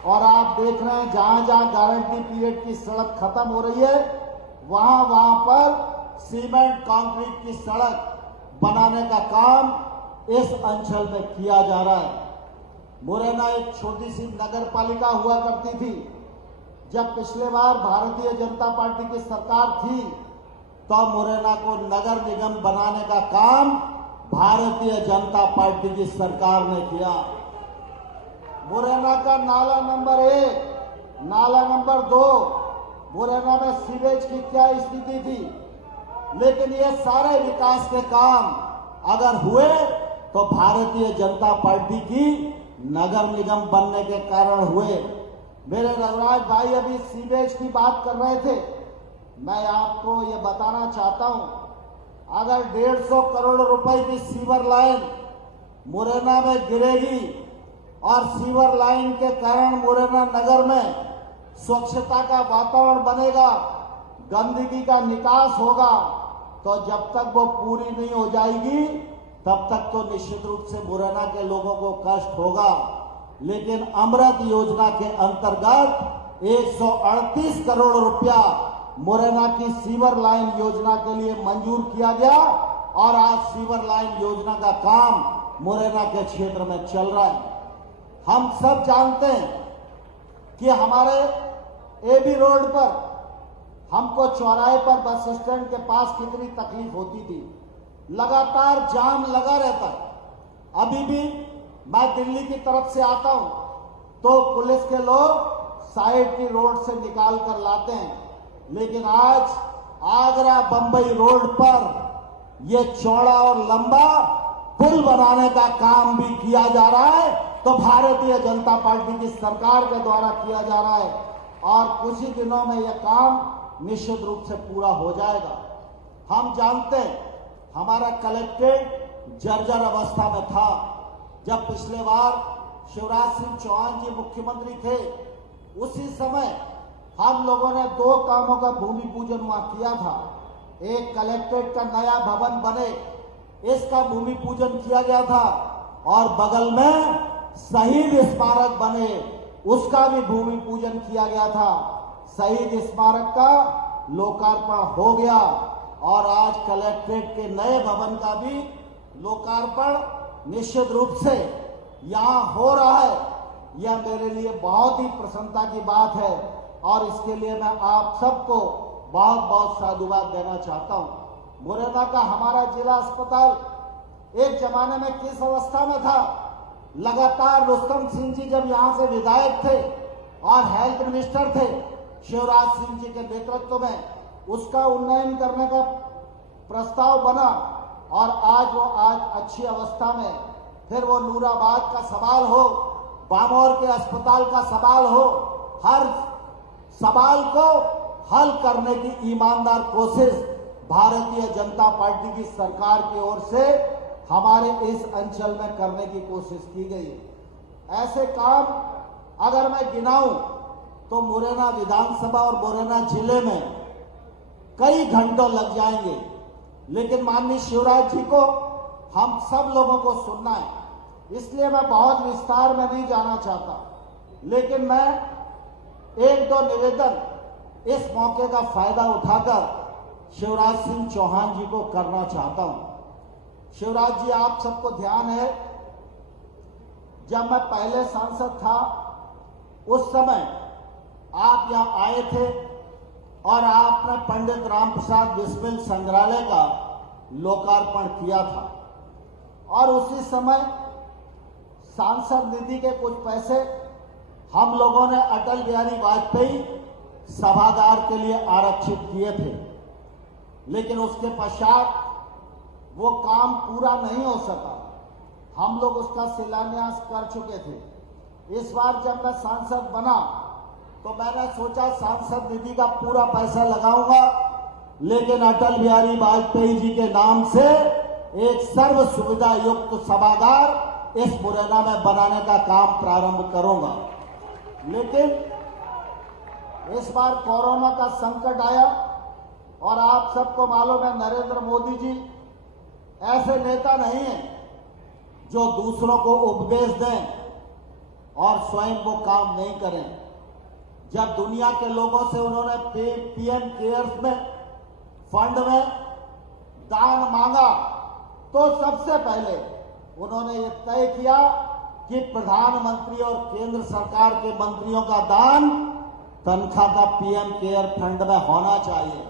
और आप देख रहे हैं जहां जहां गारंटी पीरियड की सड़क खत्म हो रही है वहां पर सीमेंट कंक्रीट की सड़क बनाने का काम इस अंचल में किया जा रहा है। मुरैना एक छोटी सी नगर पालिका हुआ करती थी। जब पिछले बार भारतीय जनता पार्टी की सरकार थी तो मुरैना को नगर निगम बनाने का काम भारतीय जनता पार्टी की सरकार ने किया। मुरैना का नाला नंबर 1, नाला नंबर 2, मुरैना में सीवेज की क्या स्थिति थी, लेकिन ये सारे विकास के काम अगर हुए तो भारतीय जनता पार्टी की नगर निगम बनने के कारण हुए। मेरे रघुराज भाई अभी सीवेज की बात कर रहे थे, मैं आपको ये बताना चाहता हूं, अगर 150 करोड़ रुपए की सीवर लाइन मुरैना में गिरेगी और सीवर लाइन के कारण मुरैना नगर में स्वच्छता का वातावरण बनेगा, गंदगी का निकास होगा, तो जब तक वो पूरी नहीं हो जाएगी तब तक तो निश्चित रूप से मुरैना के लोगों को कष्ट होगा। लेकिन अमृत योजना के अंतर्गत 138 करोड़ रुपया मुरैना की सीवर लाइन योजना के लिए मंजूर किया गया, और आज सीवर लाइन योजना का काम मुरैना के क्षेत्र में चल रहा है। हम सब जानते हैं कि हमारे एबी रोड पर हमको चौराहे पर बस स्टैंड के पास कितनी तकलीफ होती थी, लगातार जाम लगा रहता है। अभी भी मैं दिल्ली की तरफ से आता हूं तो पुलिस के लोग साइड की रोड से निकाल कर लाते हैं, लेकिन आज आगरा बंबई रोड पर यह चौड़ा और लंबा पुल बनाने का काम भी किया जा रहा है, तो भारतीय जनता पार्टी की सरकार के द्वारा किया जा रहा है, और कुछ ही दिनों में यह काम निश्चित रूप से पूरा हो जाएगा। हम जानते हैं हमारा कलेक्ट्रेट जर्जर अवस्था में था। जब पिछले बार शिवराज सिंह चौहान जी मुख्यमंत्री थे, उसी समय हम लोगों ने 2 कामों का भूमि पूजन वहां किया था। एक कलेक्ट्रेट का नया भवन बने, इसका भूमि पूजन किया गया था, और बगल में शहीद स्मारक बने, उसका भी भूमि पूजन किया गया था। शहीद स्मारक का लोकार्पण हो गया और आज कलेक्ट्रेट के नए भवन का भी लोकार्पण निश्चित रूप से यहां हो रहा है। यह मेरे लिए बहुत ही प्रसन्नता की बात है और इसके लिए मैं आप सबको बहुत बहुत साधुवाद देना चाहता हूं। मुरैना का हमारा जिला अस्पताल एक जमाने में किस अवस्था में था? लगातार रुस्तम सिंह जी जब यहां से विधायक थे और हेल्थ मिनिस्टर थे, शिवराज सिंह जी के नेतृत्व में उसका उन्नयन करने का प्रस्ताव बना और आज अच्छी अवस्था में, फिर वो नूराबाद का सवाल हो, बामौर के अस्पताल का सवाल हो, हर सवाल को हल करने की ईमानदार कोशिश भारतीय जनता पार्टी की सरकार की ओर से हमारे इस अंचल में करने की कोशिश की गई है। ऐसे काम अगर मैं गिनाऊं तो मुरैना विधानसभा और मुरैना जिले में कई घंटों लग जाएंगे, लेकिन माननीय शिवराज जी को हम सब लोगों को सुनना है, इसलिए मैं बहुत विस्तार में नहीं जाना चाहता। लेकिन मैं 1-2 निवेदन इस मौके का फायदा उठाकर शिवराज सिंह चौहान जी को करना चाहता हूं। शिवराज जी, आप सबको ध्यान है, जब मैं पहले सांसद था उस समय आप यहां आए थे और आपने पंडित राम प्रसाद बिस्मिल संग्रहालय का लोकार्पण किया था और उसी समय सांसद निधि के कुछ पैसे हम लोगों ने अटल बिहारी वाजपेयी सभागार के लिए आरक्षित किए थे, लेकिन उसके पश्चात वो काम पूरा नहीं हो सका। हम लोग उसका शिलान्यास कर चुके थे। इस बार जब मैं सांसद बना तो मैंने सोचा सांसद निधि का पूरा पैसा लगाऊंगा, लेकिन अटल बिहारी वाजपेयी जी के नाम से एक सर्व सुविधा युक्त सभागार इस मुरैना में बनाने का काम प्रारंभ करूंगा। लेकिन इस बार कोरोना का संकट आया और आप सबको मालूम है नरेंद्र मोदी जी ऐसे नेता नहीं है जो दूसरों को उपदेश दें और स्वयं वो काम नहीं करें। जब दुनिया के लोगों से उन्होंने पीएम केयर्स में फंड में दान मांगा तो सबसे पहले उन्होंने ये तय किया कि प्रधानमंत्री और केंद्र सरकार के मंत्रियों का दान तनख्वाह का पीएम केयर फंड में होना चाहिए।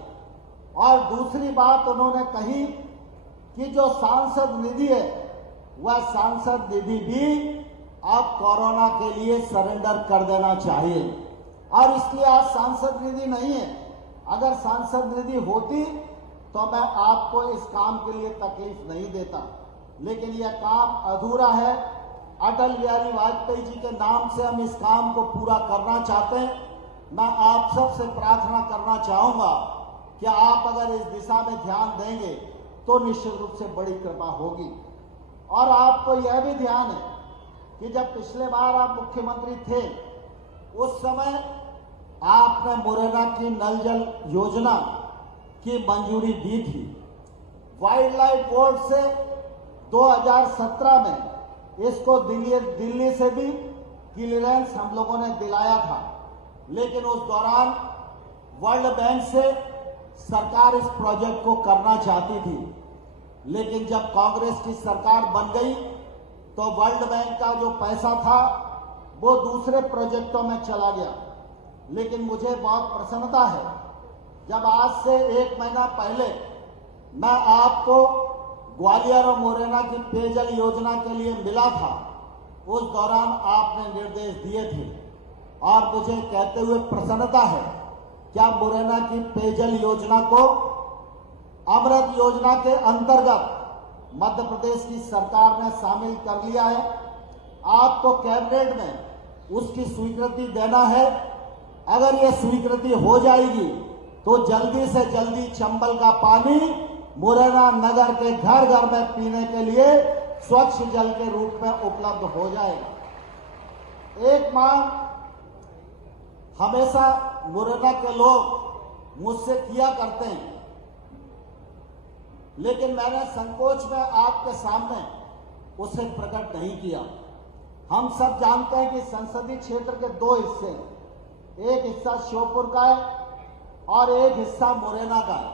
और दूसरी बात उन्होंने कही कि जो सांसद निधि है वह सांसद निधि भी अब कोरोना के लिए सरेंडर कर देना चाहिए, और इसलिए आज सांसद निधि नहीं है। अगर सांसद निधि होती तो मैं आपको इस काम के लिए तकलीफ नहीं देता, लेकिन यह काम अधूरा है। अटल बिहारी वाजपेयी जी के नाम से हम इस काम को पूरा करना चाहते हैं। मैं आप सबसे प्रार्थना करना चाहूंगा कि आप अगर इस दिशा में ध्यान देंगे तो निश्चित रूप से बड़ी कृपा होगी। और आपको यह भी ध्यान है कि जब पिछले बार आप मुख्यमंत्री थे उस समय आपने मुरैना की नल जल योजना की मंजूरी दी थी। वाइल्ड लाइफ बोर्ड से 2017 में इसको दिल्ली से भी क्लियरेंस हम लोगों ने दिलाया था, लेकिन उस दौरान वर्ल्ड बैंक से सरकार इस प्रोजेक्ट को करना चाहती थी, लेकिन जब कांग्रेस की सरकार बन गई तो वर्ल्ड बैंक का जो पैसा था वो दूसरे प्रोजेक्टों में चला गया। लेकिन मुझे बहुत प्रसन्नता है, जब आज से 1 महीना पहले मैं आपको ग्वालियर और मुरैना की पेयजल योजना के लिए मिला था, उस दौरान आपने निर्देश दिए थे और मुझे कहते हुए प्रसन्नता है क्या मुरैना की पेयजल योजना को अमृत योजना के अंतर्गत मध्य प्रदेश की सरकार ने शामिल कर लिया है। आपको कैबिनेट में उसकी स्वीकृति देना है। अगर ये स्वीकृति हो जाएगी तो जल्दी से जल्दी चंबल का पानी मुरैना नगर के घर घर में पीने के लिए स्वच्छ जल के रूप में उपलब्ध हो जाएगा। एक मांग हमेशा मुरैना के लोग मुझसे किया करते हैं, लेकिन मैंने संकोच में आपके सामने उसे प्रकट नहीं किया। हम सब जानते हैं कि संसदीय क्षेत्र के दो हिस्से हैं, एक हिस्सा श्योपुर का है और एक हिस्सा मुरैना का है।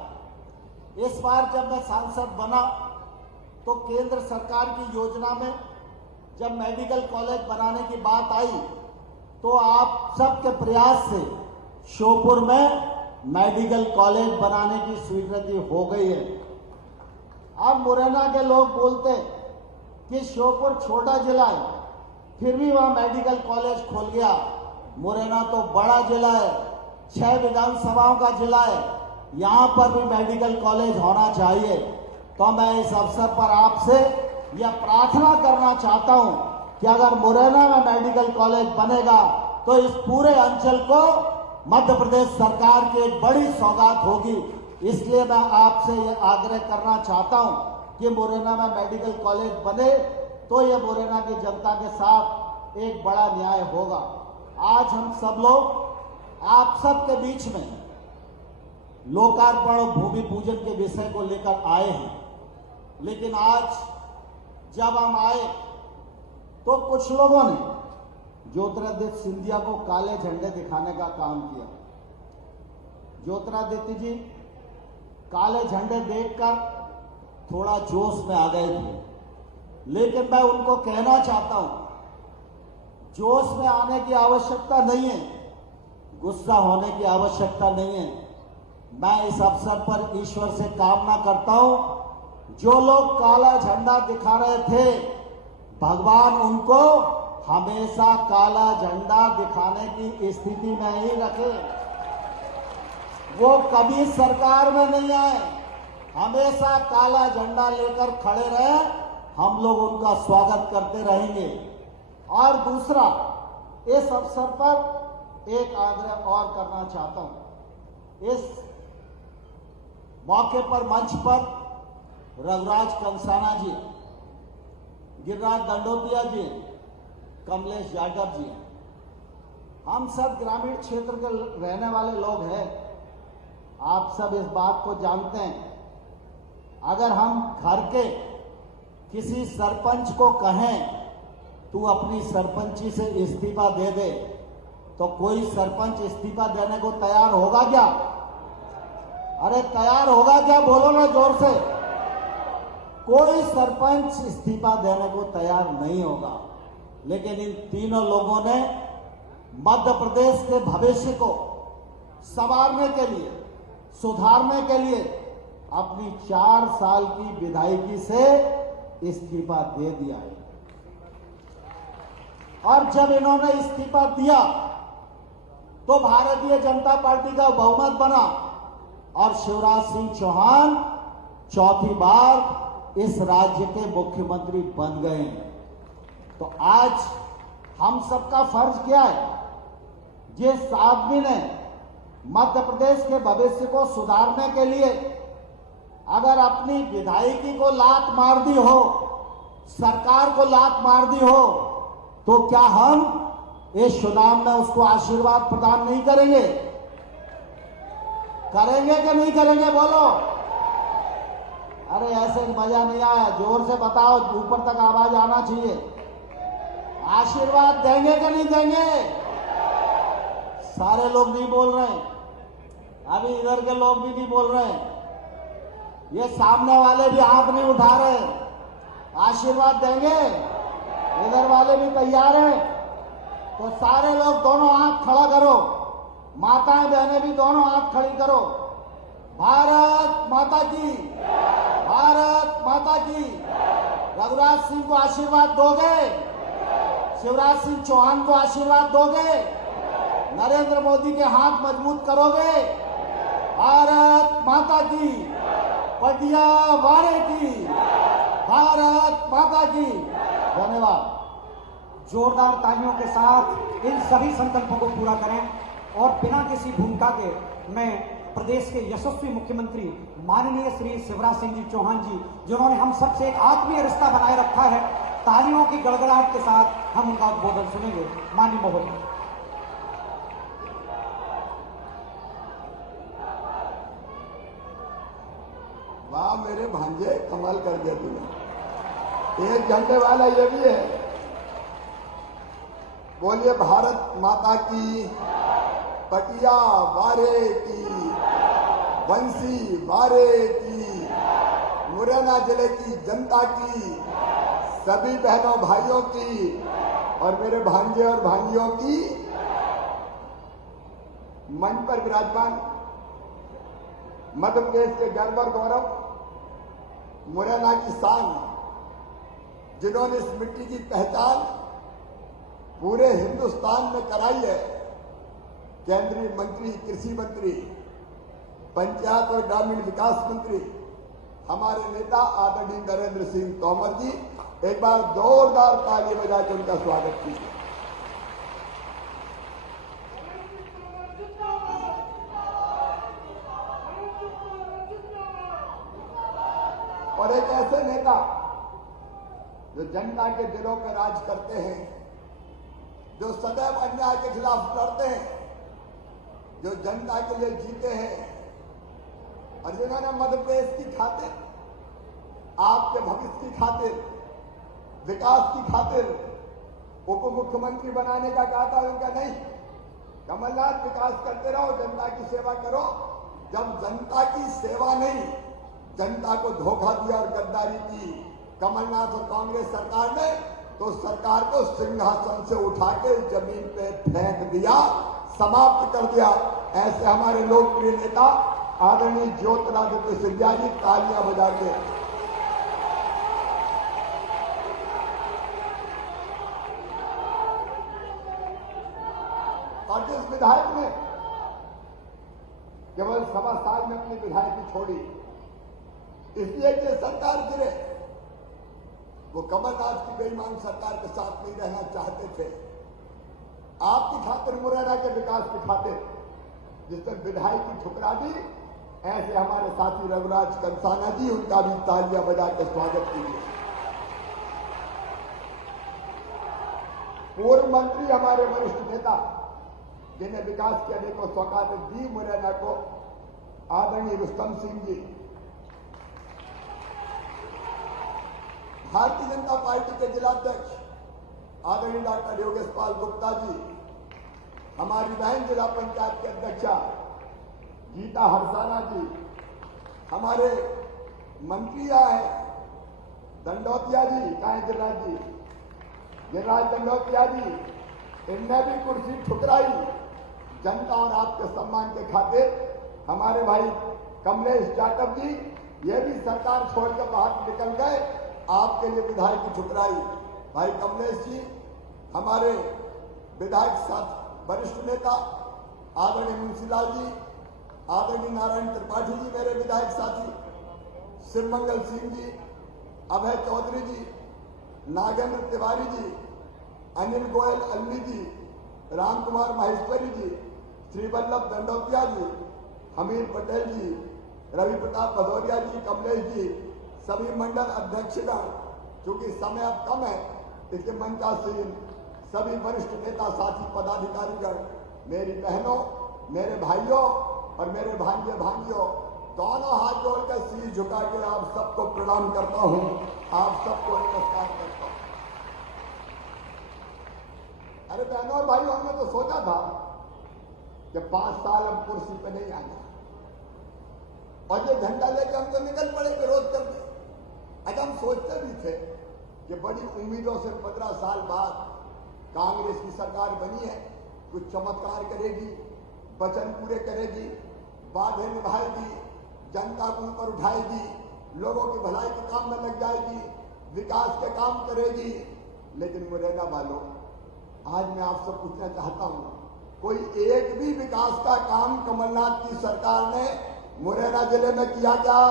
इस बार जब मैं सांसद बना तो केंद्र सरकार की योजना में जब मेडिकल कॉलेज बनाने की बात आई तो आप सबके प्रयास से श्योपुर में मेडिकल कॉलेज बनाने की स्वीकृति हो गई है। अब मुरैना के लोग बोलते हैं कि श्योपुर छोटा जिला है, फिर भी वहां मेडिकल कॉलेज खोल गया। मुरैना तो बड़ा जिला है, 6 विधानसभाओं का जिला है, यहां पर भी मेडिकल कॉलेज होना चाहिए। तो मैं इस अवसर पर आपसे यह प्रार्थना करना चाहता हूं कि अगर मुरैना में मेडिकल कॉलेज बनेगा तो इस पूरे अंचल को मध्य प्रदेश सरकार की एक बड़ी सौगात होगी। इसलिए मैं आपसे यह आग्रह करना चाहता हूं कि मुरैना में मेडिकल कॉलेज बने तो यह मुरैना की जनता के साथ एक बड़ा न्याय होगा। आज हम सब लोग आप सबके बीच में लोकार्पण और भूमि पूजन के विषय को लेकर आए हैं, लेकिन आज जब हम आए तो कुछ लोगों ने ज्योतिरादित्य सिंधिया को काले झंडे दिखाने का काम किया। ज्योतिरादित्य जी काले झंडे देखकर थोड़ा जोश में आ गए थे, लेकिन मैं उनको कहना चाहता हूं, जोश में आने की आवश्यकता नहीं है, गुस्सा होने की आवश्यकता नहीं है। मैं इस अवसर पर ईश्वर से कामना करता हूं, जो लोग काला झंडा दिखा रहे थे, भगवान उनको हमेशा काला झंडा दिखाने की स्थिति में ही रखे। वो कभी सरकार में नहीं आए, हमेशा काला झंडा लेकर खड़े रहे, हम लोग उनका स्वागत करते रहेंगे। और दूसरा, इस अवसर पर एक आग्रह और करना चाहता हूं। इस मौके पर मंच पर रघुराज कंसाना जी, गिरिराज दंडोतिया जी, कमलेश यादव जी, हम सब ग्रामीण क्षेत्र के रहने वाले लोग हैं। आप सब इस बात को जानते हैं, अगर हम घर के किसी सरपंच को कहें तू अपनी सरपंची से इस्तीफा दे दे, तो कोई सरपंच इस्तीफा देने को तैयार होगा क्या? अरे तैयार होगा क्या? बोलो ना जोर से। कोई सरपंच इस्तीफा देने को तैयार नहीं होगा। लेकिन इन तीनों लोगों ने मध्य प्रदेश के भविष्य को संवारने के लिए, सुधारने के लिए अपनी 4 साल की विधायकी से इस्तीफा दे दिया है। और जब इन्होंने इस्तीफा दिया तो भारतीय जनता पार्टी का बहुमत बना और शिवराज सिंह चौहान चौथी बार इस राज्य के मुख्यमंत्री बन गए। तो आज हम सबका फर्ज क्या है? जिस आदमी ने मध्य प्रदेश के भविष्य को सुधारने के लिए अगर अपनी विधायकी को लात मार दी हो, सरकार को लात मार दी हो, तो क्या हम इस चुनाव में उसको आशीर्वाद प्रदान नहीं करेंगे? करेंगे कि नहीं करेंगे? बोलो। अरे ऐसे मजा नहीं आया, जोर से बताओ, ऊपर तक आवाज आना चाहिए। आशीर्वाद देंगे कि नहीं देंगे? सारे लोग नहीं बोल रहे हैं, अभी इधर के लोग भी नहीं बोल रहे हैं, ये सामने वाले भी हाथ नहीं उठा रहे। आशीर्वाद देंगे? इधर वाले भी तैयार हैं, तो सारे लोग दोनों हाथ खड़ा करो, माताएं बहनें भी दोनों हाथ खड़ी करो। भारत माता की, भारत माता की। रघुराज सिंह को आशीर्वाद दोगे? शिवराज सिंह चौहान को आशीर्वाद दोगे? नरेंद्र मोदी के हाथ मजबूत करोगे? भारत माता की, पटिया वाले की, भारत माता की। धन्यवाद। जोरदार तालियों के साथ इन सभी संकल्पों को पूरा करें और बिना किसी भूमिका के मैं प्रदेश के यशस्वी मुख्यमंत्री माननीय श्री शिवराज सिंह जी चौहान जी, जिन्होंने हम सबसे एक आत्मीय रिश्ता बनाए रखा है। तालियों की गड़गड़ाहट के साथ हम उनका उद्बोधन सुनेंगे। माननीय महोदय। वाह मेरे भांजे, कमाल कर दिया तूने। 1 घंटे वाला ये भी है। बोलिए भारत माता की, पटिया वारे की, बंसी वारे की, मुरैना जिले की जनता की, सभी बहनों भाइयों की और मेरे भांजे और भांजियों की। मंच पर विराजमान मध्य प्रदेश के गर्व और गौरव, मुरैना की शान, जिन्होंने इस मिट्टी की पहचान पूरे हिंदुस्तान में कराई है, केंद्रीय मंत्री, कृषि मंत्री, पंचायत और ग्रामीण विकास मंत्री, हमारे नेता आदरणीय नरेंद्र सिंह तोमर जी। एक बार जोरदार ताली बजाकर उनका स्वागत कीजिए। और एक ऐसे नेता जो जनता के दिलों पर राज करते हैं, जो सदैव अन्याय के खिलाफ लड़ते हैं, जो जनता के लिए जीते हैं और जिन्होंने मध्य प्रदेश की खातिर, आपके भविष्य की खातिर, विकास की खातिर उप मुख्यमंत्री बनाने का कहा था। उनका नहीं, कमलनाथ विकास करते रहो, जनता की सेवा करो। जब जनता की सेवा नहीं, जनता को धोखा दिया और गद्दारी की कमलनाथ और कांग्रेस सरकार ने, तो सरकार को सिंहासन से उठा के जमीन पे फेंक दिया, समाप्त कर दिया। ऐसे हमारे लोकप्रिय नेता आदरणीय ज्योतिरादित्य सिंधिया जी, तालियां बजा के। और जिस विधायक ने केवल 1.25 साल में अपनी विधायकी छोड़ी इसलिए कि सरकार गिरे, वो कमलनाथ की बेईमान सरकार के साथ नहीं रहना चाहते थे। आपकी खातिर, मुरैना के विकास की खातिर जिस पर विधायकी ठुकरा दी, ऐसे हमारे साथी रघुराज कंसाना जी, उनका भी तालियां बजा के स्वागत कीजिए। पूर्व मंत्री, हमारे वरिष्ठ नेता, जिन्हें विकास की अनेकों सौगातें दी मुरैना को, आदरणीय रुस्तम सिंह जी। भारतीय जनता पार्टी के जिलाध्यक्ष आदरणीय डॉक्टर योगेश पाल गुप्ता जी, हमारी बहन जिला पंचायत की अध्यक्षा गीता हरसाना जी, हमारे मंत्री हैं दंडोतिया जी, कहाँ है गिरिराज जी, गिरिराज दंडोतिया जी, इनने भी कुर्सी ठुकराई जनता और आपके सम्मान के खातिर। हमारे भाई कमलेश जाटव जी, ये भी सरकार छोड़कर बाहर निकल गए, आपके लिए विधायक की ठुकराई। भाई कमलेश जी, हमारे विधायक साथ वरिष्ठ नेता आदरणीय मुंशीलाल जी, आदरणीय नारायण त्रिपाठी जी, मेरे विधायक साथी, शिवमंगल सिंह जी, अभय चौधरी जी, नागेंद्र तिवारी जी, अनिल गोयल अल्ली जी, राम कुमार माहेश्वरी जी, श्री वल्लभ दंडोतिया जी, हमीर पटेल जी, रवि प्रताप भदौरिया जी, कमलेश जी, सभी मंडल अध्यक्षगण, चूंकि समय अब कम है इसके मंचासीन सभी वरिष्ठ नेता, साथी, पदाधिकारीगण, मेरी बहनों, मेरे भाइयों और मेरे भांजे भांजियों, दोनों हाथ जोड़कर शीश झुका के आप सबको प्रणाम करता हूं, आप सबको नमस्कार करता हूं। अरे बहनों और भाइयों, हमने तो सोचा था कि 5 साल हम कुर्सी पे नहीं आएंगे और ये झंडा लेकर हम तो निकल पड़े विरोध करते। अच्छा, हम सोचते भी थे कि बड़ी उम्मीदों से 15 साल बाद कांग्रेस की सरकार बनी है, कुछ चमत्कार करेगी, वचन पूरे करेगी, वादे निभाएगी, जनता को ऊपर उठाएगी, लोगों की भलाई के काम में लग जाएगी, विकास के काम करेगी। लेकिन मुरैना वालों, आज मैं आपसे पूछना चाहता हूं, कोई एक भी विकास का काम कमलनाथ की सरकार ने मुरैना जिले में किया क्या?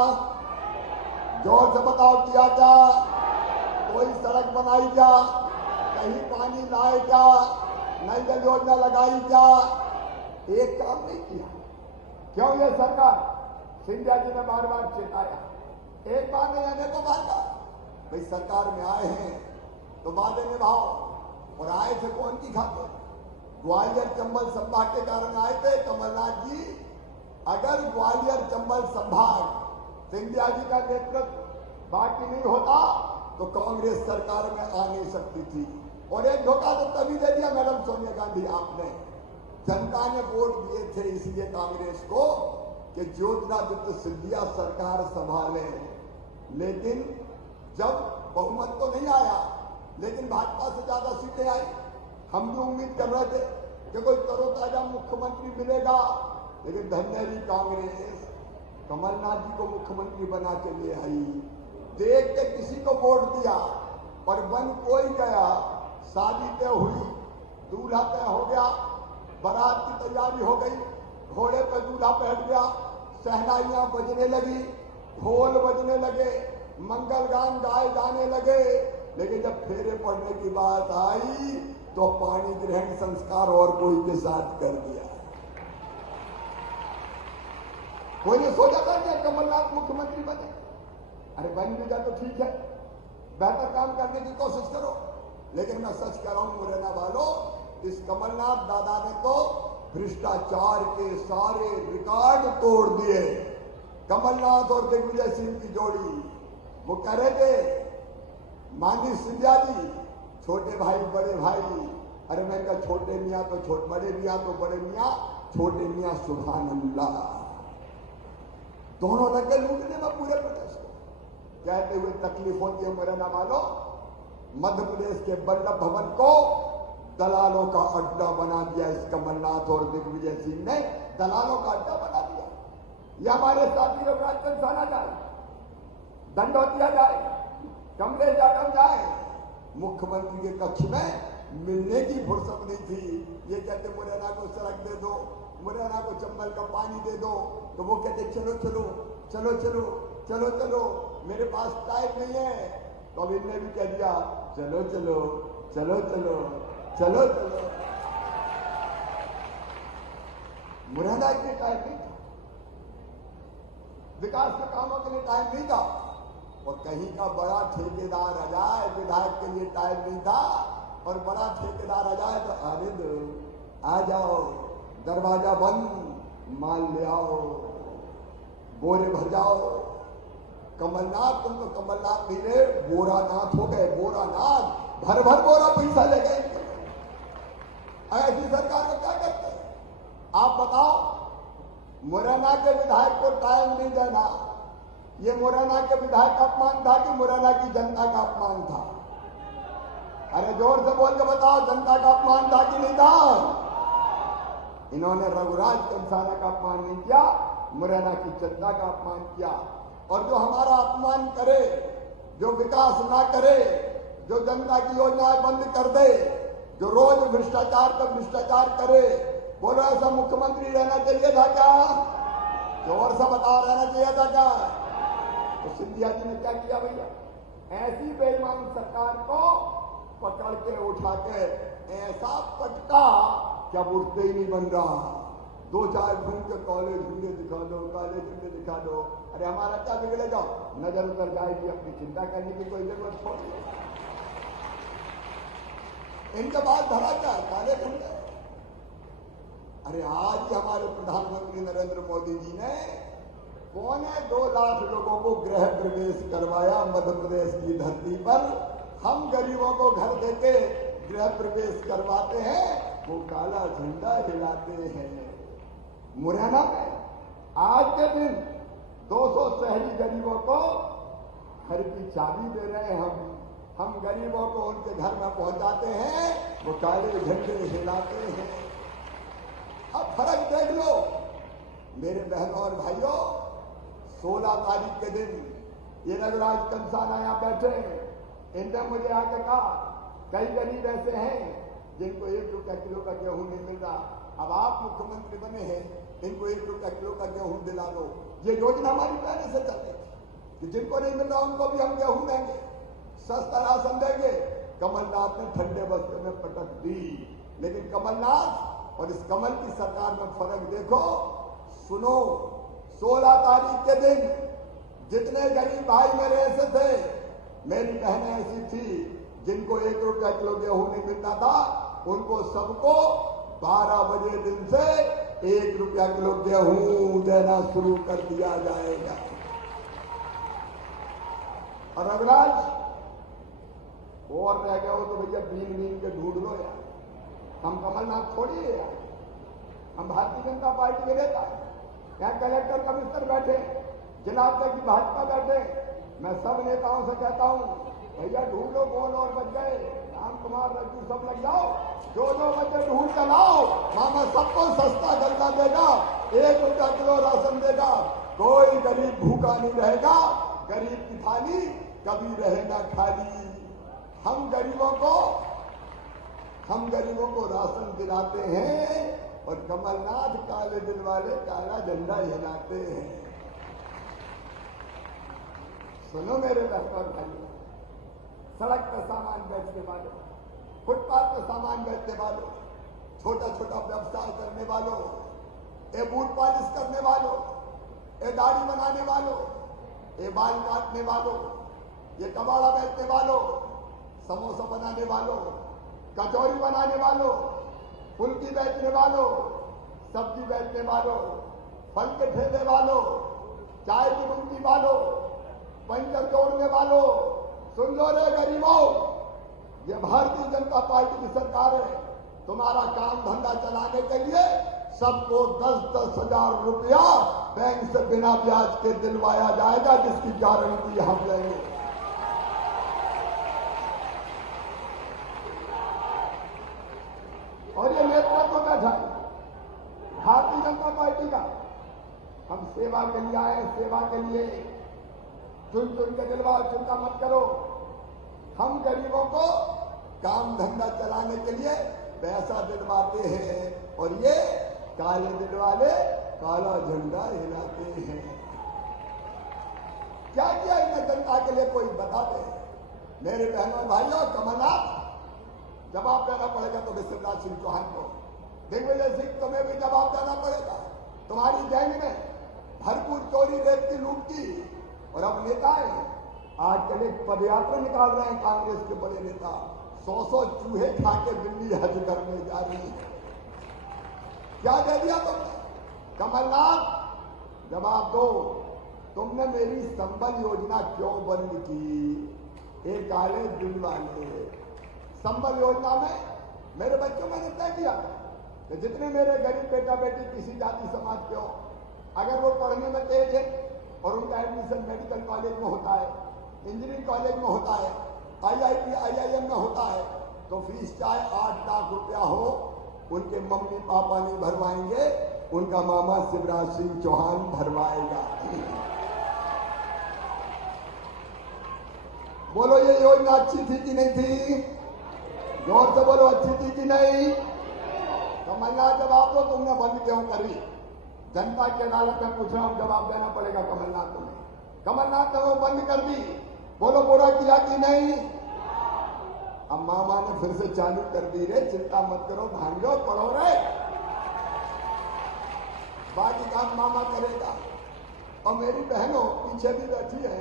जोर से बताओ, किया क्या? कोई सड़क बनाई क्या? कहीं पानी लाए क्या? नई जल योजना लगाई क्या? एक काम नहीं किया। क्यों ये सरकार? सिंधिया जी ने बार बार चेताया, एक बार नहीं आने को बार बार। भाई सरकार में आए हैं तो वादे निभाओ, और आए थे कौन की खातिर? ग्वालियर चंबल संभाग के कारण आए थे कमलनाथ जी। अगर ग्वालियर चंबल संभाग सिंधिया जी का नेतृत्व बाकी नहीं होता तो कांग्रेस सरकार में आ नहीं सकती थी। और एक धोखा तो तभी दे दिया मैडम सोनिया गांधी आपने। जनता ने वोट दिए थे इसलिए कांग्रेस को कि ज्योतिरादित्य सिंधिया सरकार संभाले, लेकिन जब बहुमत तो नहीं आया, लेकिन भाजपा से ज्यादा सीटें आई। हम भी उम्मीद कर रहे थे कि कोई तरोताजा मुख्यमंत्री मिलेगा, लेकिन धन्यरी कांग्रेस कमलनाथ जी को मुख्यमंत्री बना के ले आई। देख के किसी को वोट दिया और बन कोई गया। शादी तय हुई, दूल्हा तय हो गया, बारात की तैयारी हो गई, घोड़े पर दूल्हा बैठ गया, शहनाइयां बजने लगी, ढोल बजने लगे, मंगल गान गाए जाने लगे। लेकिन जब फेरे पड़ने की बात आई तो पानी ग्रहण संस्कार और कोई के साथ कर दिया। कोई ने सोचा था कि कमलनाथ मुख्यमंत्री बने। अरे बन भी गया तो ठीक है, बेहतर काम करने की कोशिश करो। लेकिन मैं सच कह रहा हूं मुरैना वालों, इस कमलनाथ दादा ने तो भ्रष्टाचार के सारे रिकॉर्ड तोड़ दिए। कमलनाथ और दिग्विजय सिंह की जोड़ी, वो कह रहे थे माननीय सिंधिया जी छोटे भाई बड़े भाई। अरे मैं कहा छोटे मियाँ तो छोटे, बड़े मियाँ तो बड़े मियाँ, छोटे मियाँ सुभान अल्लाह। दोनों लगे लूटने में पूरे प्रदेश को। कहते हुए तकलीफ होती है मुरैना वालों, मध्य प्रदेश के वल्लभ भवन को दलालों का अड्डा बना दिया। इस कमलनाथ और दिग्विजय सिंह ने दलालों का अड्डा बना दिया। यह हमारे साथी रघुराज कंसाना जाए, दंडौतिया जाए, कमलेश यादव जाए, मुख्यमंत्री के कक्ष में मिलने की फुर्सत नहीं थी। ये कहते मुरैना को सड़क दे दो, मुरैना को चंबल का पानी दे दो, तो वो कहते चलो चलो चलो चलो चलो चलो, मेरे पास टाइम नहीं है। तो अब इनने भी कह दिया चलो चलो चलो चलो चलो चलो। मुरैना के टाइम नहीं था, विकास के कामों के लिए टाइम नहीं था, और कहीं का बड़ा ठेकेदार आ जाए विधायक के लिए टाइम नहीं था, और बड़ा ठेकेदार आ जाए तो आने दो, आ जाओ, दरवाजा बंद, माल ले आओ, बोरे भर जाओ। कमलनाथ, तुम तो कमलनाथ नहीं रहे, बोरानाथ हो गए, बोरानाथ। भर भर बोरा पैसा ले गए। ऐसी सरकार को क्या करते हैं आप बताओ? मुरैना के विधायक को टाइम नहीं देना, ये मुरैना के विधायक का अपमान था कि मुरैना की जनता का अपमान था? अरे जोर से बोल के बताओ, जनता का अपमान था कि नहीं था? इन्होंने रघुराज कंसाना का अपमान नहीं किया, मुरैना की जनता का अपमान किया। और जो हमारा अपमान करे, जो विकास ना करे, जो जनता की योजनाएं बंद कर दे, जो रोज भ्रष्टाचार पर भ्रष्टाचार करे, बोलो ऐसा मुख्यमंत्री रहना चाहिए था क्या? जोर से बताओ, रहना चाहिए था क्या? तो सिंधिया जी ने क्या किया भैया? ऐसी बेईमान सरकार को पकड़ के उठा के ऐसा पटका क्या उठते ही नहीं बन रहा। दो चार घूम के कॉलेज झंडे दिखा दो, कॉलेज झंडे दिखा दो। अरे हमारा क्या बिगड़ेगा? नजर उतर जाएगी, अपनी चिंता करने की कोई जरूरत नहीं। इनके बाद धरा क्या? काले झंडे। अरे आज ही हमारे प्रधानमंत्री नरेंद्र मोदी जी ने 2.25 लाख लोगों को गृह प्रवेश करवाया मध्य प्रदेश की धरती पर। हम गरीबों को घर देके गृह प्रवेश करवाते हैं, वो काला झंडा हिलाते हैं। मुरैना में आज के दिन 200 शहरी गरीबों को घर की चाबी दे रहे हैं। हम गरीबों को उनके घर में पहुंचाते हैं, वो काले झंडे हिलाते हैं। अब फर्क देख लो मेरे बहनों और भाइयों। 16 तारीख के दिन ये रघुराज कंसाना यहाँ बैठे, इनने मुझे आके कहा कई गरीब ऐसे हैं जिनको 1 रुपया किलो का गेहूं नहीं मिल रहा। अब आप मुख्यमंत्री बने हैं, इनको 1 रुपया किलो का गेहूं दिला दो। ये योजना हमारी पहले से चल रही थी कि जिनको नहीं मिल रहा उनको भी हम गेहूं देंगे, सस्ता राशन देंगे। कमलनाथ ने ठंडे बस्ते में पटक दी। लेकिन कमलनाथ और इस कमल की सरकार में फर्क देखो। सुनो, 16 तारीख के दिन जितने गरीब भाई मेरे ऐसे थे, मेरी बहनें ऐसी थी जिनको 1 रुपया किलो गेहूं नहीं मिलता था, उनको सबको 12 बजे दिन से 1 रुपया किलो गेहूं देना शुरू कर दिया जाएगा। और अविनाश, और रह गए हो तो भैया बीन बीन के ढूंढ लो यार। हम कमलनाथ थोड़ी है यार, हम भारतीय जनता पार्टी के नेता हैं। यहाँ कलेक्टर कमिश्नर बैठे, जिला अध्यक्ष भाजपा बैठे। मैं सब नेताओं से कहता हूं, भैया ढूंढ लो कौन और बच गए, राम कुमार रज्जू सब लग जाओ, जो बच्चे ढूंढ कर लाओ। मामा सबको सस्ता गल्ला देगा, 1 रुपया किलो राशन देगा, कोई गरीब भूखा नहीं रहेगा। गरीब की थाली कभी रहे ना खाली। हम गरीबों को राशन दिलाते हैं और कमलनाथ काले दिल वाले काला झंडा हिलाते हैं। सुनो मेरे बहनों और भाइयों, सड़क पर सामान बेचने वालों, फुटपाथ पर सामान बेचने वालों, छोटा छोटा व्यवसाय करने वालों, ये बूट पॉलिश करने वालों, ये दाढ़ी बनाने वालों, ये बाल काटने वालों, ये कबाड़ा बेचने वालों, समोसा बनाने वालों, कचौरी बनाने वालों, फुल्की बेचने वालों, सब्जी बेचने वालों, फल के ठेले वालों, चाय की गुमटी वालों, पंचर जोड़ने वालों, सुन लो रे गरीबों, ये भारतीय जनता पार्टी की सरकार है। तुम्हारा काम धंधा चलाने के लिए सबको 10-10 हजार रुपया बैंक से बिना ब्याज के दिलवाया जाएगा, जिसकी गारंटी हम लेंगे। और ये नेतृत्व बैठा है भारतीय जनता पार्टी का। हम सेवा के लिए आए, सेवा के लिए चुन चुन के दिलवाओ, चिंता मत करो। हम गरीबों को काम धंधा चलाने के लिए पैसा दिलवाते हैं और ये काले दिल वाले काला झंडा हिलाते हैं। क्या किया इन्हें जनता के लिए कोई बता दे। मेरे बहनों भाइयों, कमलनाथ जवाब देना पड़ेगा तो शिवराज सिंह चौहान को, दिग्विजय सिंह तुम्हें भी जवाब देना पड़ेगा। तुम्हारी गैंग ने भरपूर चोरी रेत की लूट की और अब नेताएं आजकल एक पदयात्रा निकाल रहे हैं। कांग्रेस के बड़े नेता 100 चूहे खा के दिल्ली हज करने जा रही है। क्या दे दिया तुमने? कमलनाथ जवाब दो, तुमने मेरी संबल योजना क्यों बंद की? एक काले दिल वाले संबल योजना में मेरे बच्चों मैंने तय किया कि जितने मेरे गरीब बेटा बेटी किसी जाति समाज के हो, अगर वो पढ़ने में तेज है और उनका एडमिशन मेडिकल कॉलेज में होता है, इंजीनियरिंग कॉलेज में होता है, IIT IIM में होता है, तो फीस चाहे 8 लाख रुपया हो, उनके मम्मी पापा नहीं भरवाएंगे, उनका मामा शिवराज सिंह चौहान भरवाएगा। बोलो ये योजना अच्छी थी कि नहीं थी? जोर से बोलो, अच्छी थी कि नहीं? कमलनाथ जवाब दो, तुमने बंद क्यों करी? जनता की अदालत में पूछ रहा हूं, जवाब देना पड़ेगा कमलनाथ तुम्हें। कमलनाथ ने वो बंद कर दी, बोलो बुरा किया कि नहीं? अब मामा ने फिर से चालू कर दी रे, चिंता मत करो भांजो, पढ़ो रे, बाकी काम मामा करेगा। और मेरी बहनों पीछे भी बैठी है,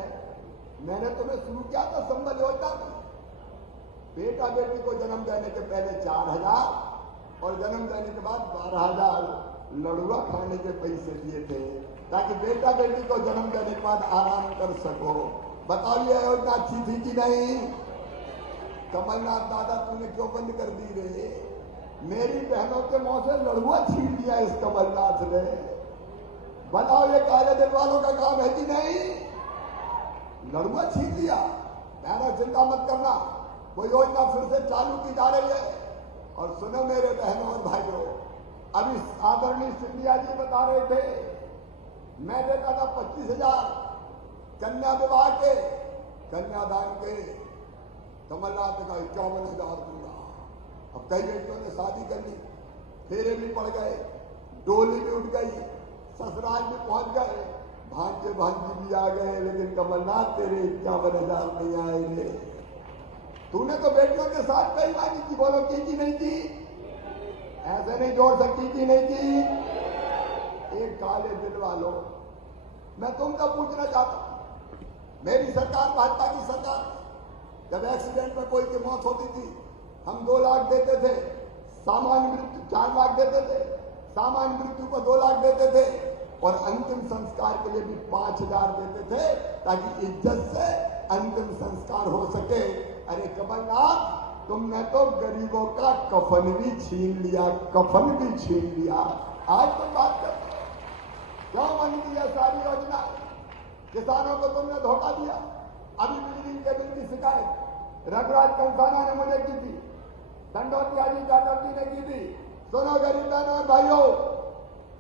मैंने तुम्हें शुरू किया था संबल योजना में। बेटा बेटी को जन्म देने के पहले 4,000 और जन्म देने के बाद 12,000 लड़ुआ खाने के पैसे दिए थे, ताकि बेटा बेटी को जन्म देने के बाद आराम कर सको। बताओ ये योजना अच्छी थी कि नहीं? कमलनाथ दादा तूने क्यों बंद कर दी रे? मेरी बहनों के मुंह से लड़ुआ छीन लिया इस कमलनाथ ने। बताओ ये काले दिल वालों का काम है कि नहीं? लड़ुआ छीन लिया। मैंने चिंता मत करना, वो योजना फिर से चालू की जा रही है। और सुनो मेरे बहनों और भाइयों, अभी आदरणीय सिंधिया जी बता रहे थे, मैं देता था 25,000 कन्या विवाह के, कन्यादान के। कमलनाथ ने कहा 51,000 दूंगा। अब कई बेटियों ने शादी कर ली, फेरे भी पड़ गए, डोली भी उठ गई, ससुराल भी पहुंच गए, भांजे भांजी भी आ गए, लेकिन कमलनाथ तेरे 51,000 नहीं आए रे। तूने तो बेटियों के साथ बेईमानी की, बोलो की नहीं की? ऐसे नहीं जोड़ सकती कि नहीं की? एक काले दिल वालों, मैं तुमसे पूछना चाहता हूं, मेरी सरकार भाजपा की सरकार, जब एक्सीडेंट में कोई की मौत होती थी हम 2 लाख देते थे, सामान्य मृत्यु 4 लाख देते थे, सामान्य मृत्यु को 2 लाख देते थे और अंतिम संस्कार के लिए भी 5,000 देते थे ताकि इज्जत से अंतिम संस्कार हो सके। अरे कमलनाथ, तुमने तो गरीबों का कफन भी छीन लिया, कफन भी छीन लिया। आज तुम बात करते हो क्यों बंद की है सारी योजना? किसानों को तुमने धोखा दिया। अभी बिजली के बिल की शिकायत रघुराज कंसाना ने मुझे की थी, दंडोतिया जी चटर्जी ने की थी। सुनो गरीब बहनों और भाइयों,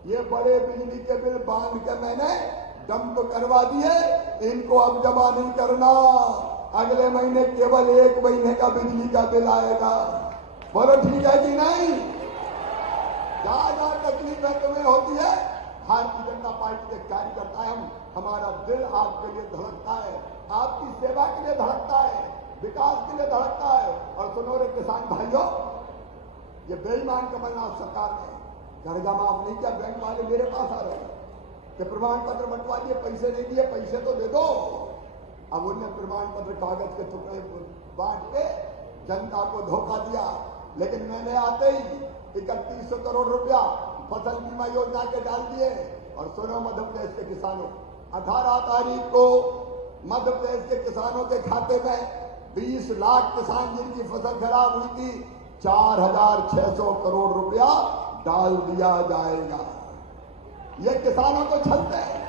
ये बड़े बिजली के बिल बांध के मैंने डंप करवा दिए, इनको अब जमा नहीं करना। अगले महीने केवल 1 महीने का बिजली का बिल आएगा। बोलो ठीक है कि नहीं? जहां जहां तकलीफें तुम्हें होती है, भारतीय जनता पार्टी के कार्यकर्ता हम, हमारा दिल आपके लिए धड़कता है, आपकी सेवा के लिए धड़कता है, विकास के लिए धड़कता है। और सुनो रे किसान भाइयों, ये बेईमान कमलनाथ सरकार ने कर्जा माफ नहीं किया। बैंक वाले मेरे पास आ रहे हैं कि प्रमाण पत्र बंटवा दिए, पैसे नहीं दिए, पैसे तो दे दो। अब उन्हें प्रमाण पत्र कागज के टुकड़े बांट के जनता को धोखा दिया। लेकिन मैंने आते ही 3100 करोड़ रुपया फसल बीमा योजना के डाल दिए। और सुनो मध्य प्रदेश के किसानों, 18 तारीख को मध्य प्रदेश के किसानों के खाते में 20 लाख किसान जिनकी फसल खराब हुई थी, 4,600 करोड़ रुपया डाल दिया जाएगा। ये किसानों को छलते हैं।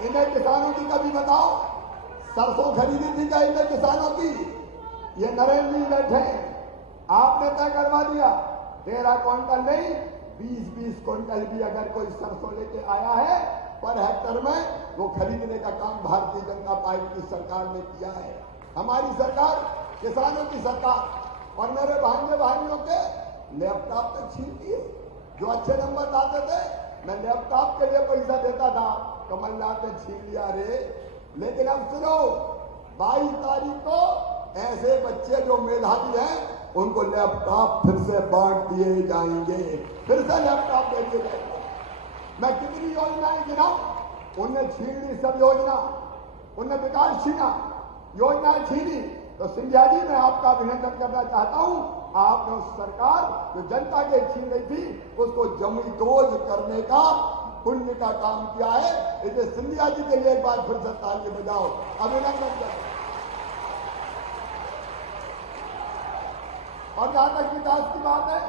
इन्हें किसानों की कभी बताओ सरसों खरीदी थी क्या इन्हें किसानों की? ये नरेंद्र जी बैठे हैं, आपने तय करवा दिया 13 क्विंटल नहीं 20-20 क्विंटल भी अगर कोई सरसों लेके आया है पर हेक्टर में, वो खरीदने का काम भारतीय जनता पार्टी की सरकार ने किया है। हमारी सरकार किसानों की सरकार। और मेरे भांजे भाइयों के लैपटॉप तक छीन दिए। जो अच्छे नंबर लाते थे, मैं लैपटॉप के लिए पैसा देता था, कमलनाथ ने छीन लिया रे। लेकिन अब सुनो, 22 तारीख को ऐसे बच्चे जो मेधावी हैं उनको लैपटॉप फिर से बांट दिए जाएंगे, फिर से लैपटॉप दे दिए जाएंगे। मैं कितनी योजनाएं गिनाऊं? उनने छीन ली सब योजना, उनने विकास छीना, योजनाएं छीनी। तो सिंधिया जी, मैं आपका अभिनंदन करना चाहता हूं। आपने उस सरकार जो जनता के छीन रही थी उसको जमींदोज करने का पुण्य का काम किया है। इसे सिंधिया जी के लिए एक बार फिर से ताली बजाओ, अभिनंदन करो। और जहां तक विकास की बात है,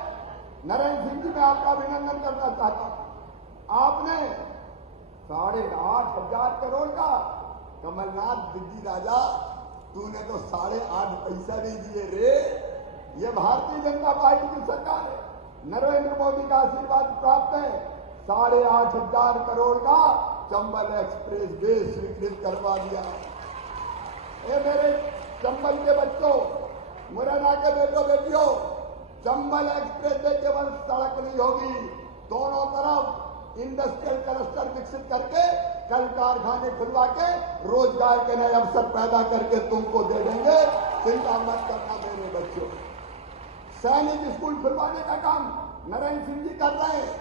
नरेंद्र सिंह जी, मैं आपका अभिनंदन करना चाहता हूं। आपने 8,500 करोड़ का, कमलनाथ दिल्ली राजा, तूने तो 8.5 पैसा नहीं दिए रे। ये भारतीय जनता पार्टी की सरकार है, नरेंद्र मोदी का आशीर्वाद प्राप्त है। 8,500 करोड़ का चंबल एक्सप्रेस वे स्वीकृत करवा दिया। ये मेरे चंबल के बच्चों, मुरैना के बेटों बेटियों, चंबल एक्सप्रेस वे केवल सड़क नहीं होगी, दोनों तरफ इंडस्ट्रियल क्लस्टर विकसित करके, कल कारखाने खुलवा के रोजगार के नए अवसर पैदा करके तुमको दे देंगे। चिंता मत करना मेरे बच्चों। सैनिक स्कूल खुलवाने का काम नरेंद्र सिंह जी कर रहे हैं।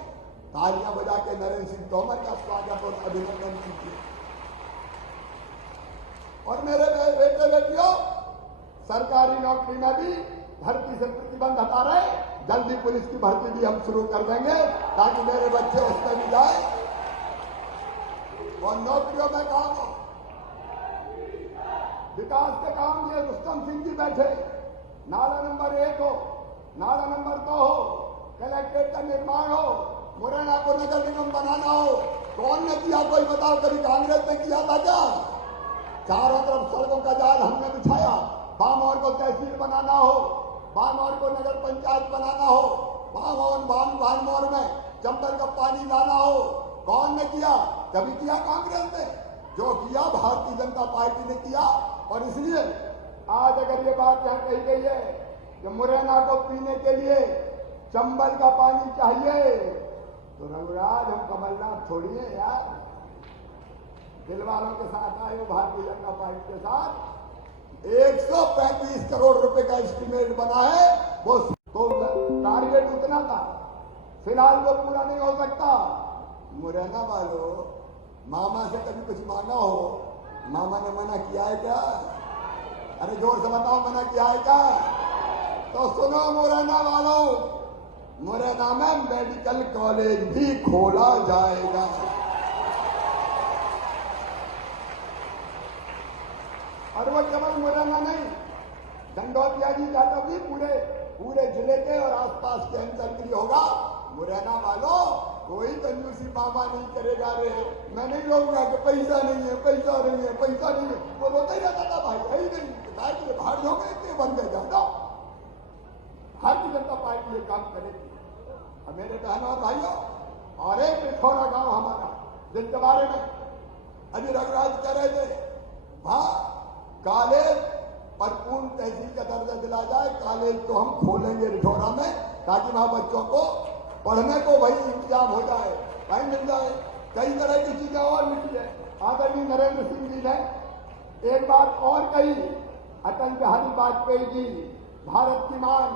तालियां बजा के नरेंद्र सिंह तोमर का स्वागत और अभिनंदन कीजिए। और मेरे बेटे बेटियों, सरकारी नौकरी में भी भर्ती से प्रतिबंध हटा रहे, जल्दी पुलिस की भर्ती भी हम शुरू कर देंगे ताकि मेरे बच्चे उसमें भी जाए और नौकरियों में काम हो। विकास के काम ये रुस्तम सिंह जी बैठे, नाला नंबर 1 हो, नाला नंबर 2 हो, कलेक्ट्रेट का निर्माण हो, मुरैना को नगर निगम बनाना हो। कौन ने किया कोई बताओ? कभी कांग्रेस ने किया था क्या? चारों तरफ सड़कों का जाल हमने बिछाया। बामौर को तहसील बनाना हो, बामौर को नगर पंचायत बनाना हो, बामौर में चंबल का पानी लाना हो, कौन ने किया? कभी किया कांग्रेस ने? जो किया भारतीय जनता पार्टी ने किया। और इसलिए आज अगर ये बात यहाँ कही गई है कि मुरैना को पीने के लिए चंबल का पानी चाहिए, तो रघुराज हम कमलनाथ थोड़ी है यार। दिल वालों के साथ आए हो, भारतीय जनता पार्टी के साथ 135 करोड़ रुपए का एस्टीमेट बना है। वो तो टारगेट उतना था, फिलहाल वो पूरा नहीं हो सकता। मुरैना वालों, मामा से कभी कुछ मांगा हो? मामा ने मना किया है क्या? अरे जोर से बताओ, मना किया है क्या? तो सुनो मुरैना वालों, मुरैना में मेडिकल कॉलेज भी खोला जाएगा। और वो केवल मुरैना नहीं, दंडौतिया जी जाकर भी पूरे जिले के और आसपास के अंचल के लिए होगा। मुरैना वालों, कोई कंजूसी मामा नहीं करेगा रे। मैं नहीं कहूंगा कि पैसा नहीं है, पैसा नहीं है, पैसा नहीं है। वो रोता ही रहता था, भाई है ही नहीं, बताए कि भाड़ हो गए इतने बन गए जाता। भारतीय जनता पार्टी ये काम करेगी। अब मेरे बहनों और भाइयों, और एक पिथौरा गांव हमारा, जिनके बारे में अभी रघुराज कह रहे थे, वहां कॉलेज और पूर्ण तहसील का दर्जा दिला जाए। कॉलेज तो हम खोलेंगे रिठौरा में, ताकि वहां बच्चों को पढ़ने को वही इंतजाम हो जाए, वही मिल जाए। कई तरह की चीजें और मिली है। आदरणीय नरेंद्र सिंह जी ने एक बात और कही, अटल बिहारी वाजपेयी जी भारत की मान,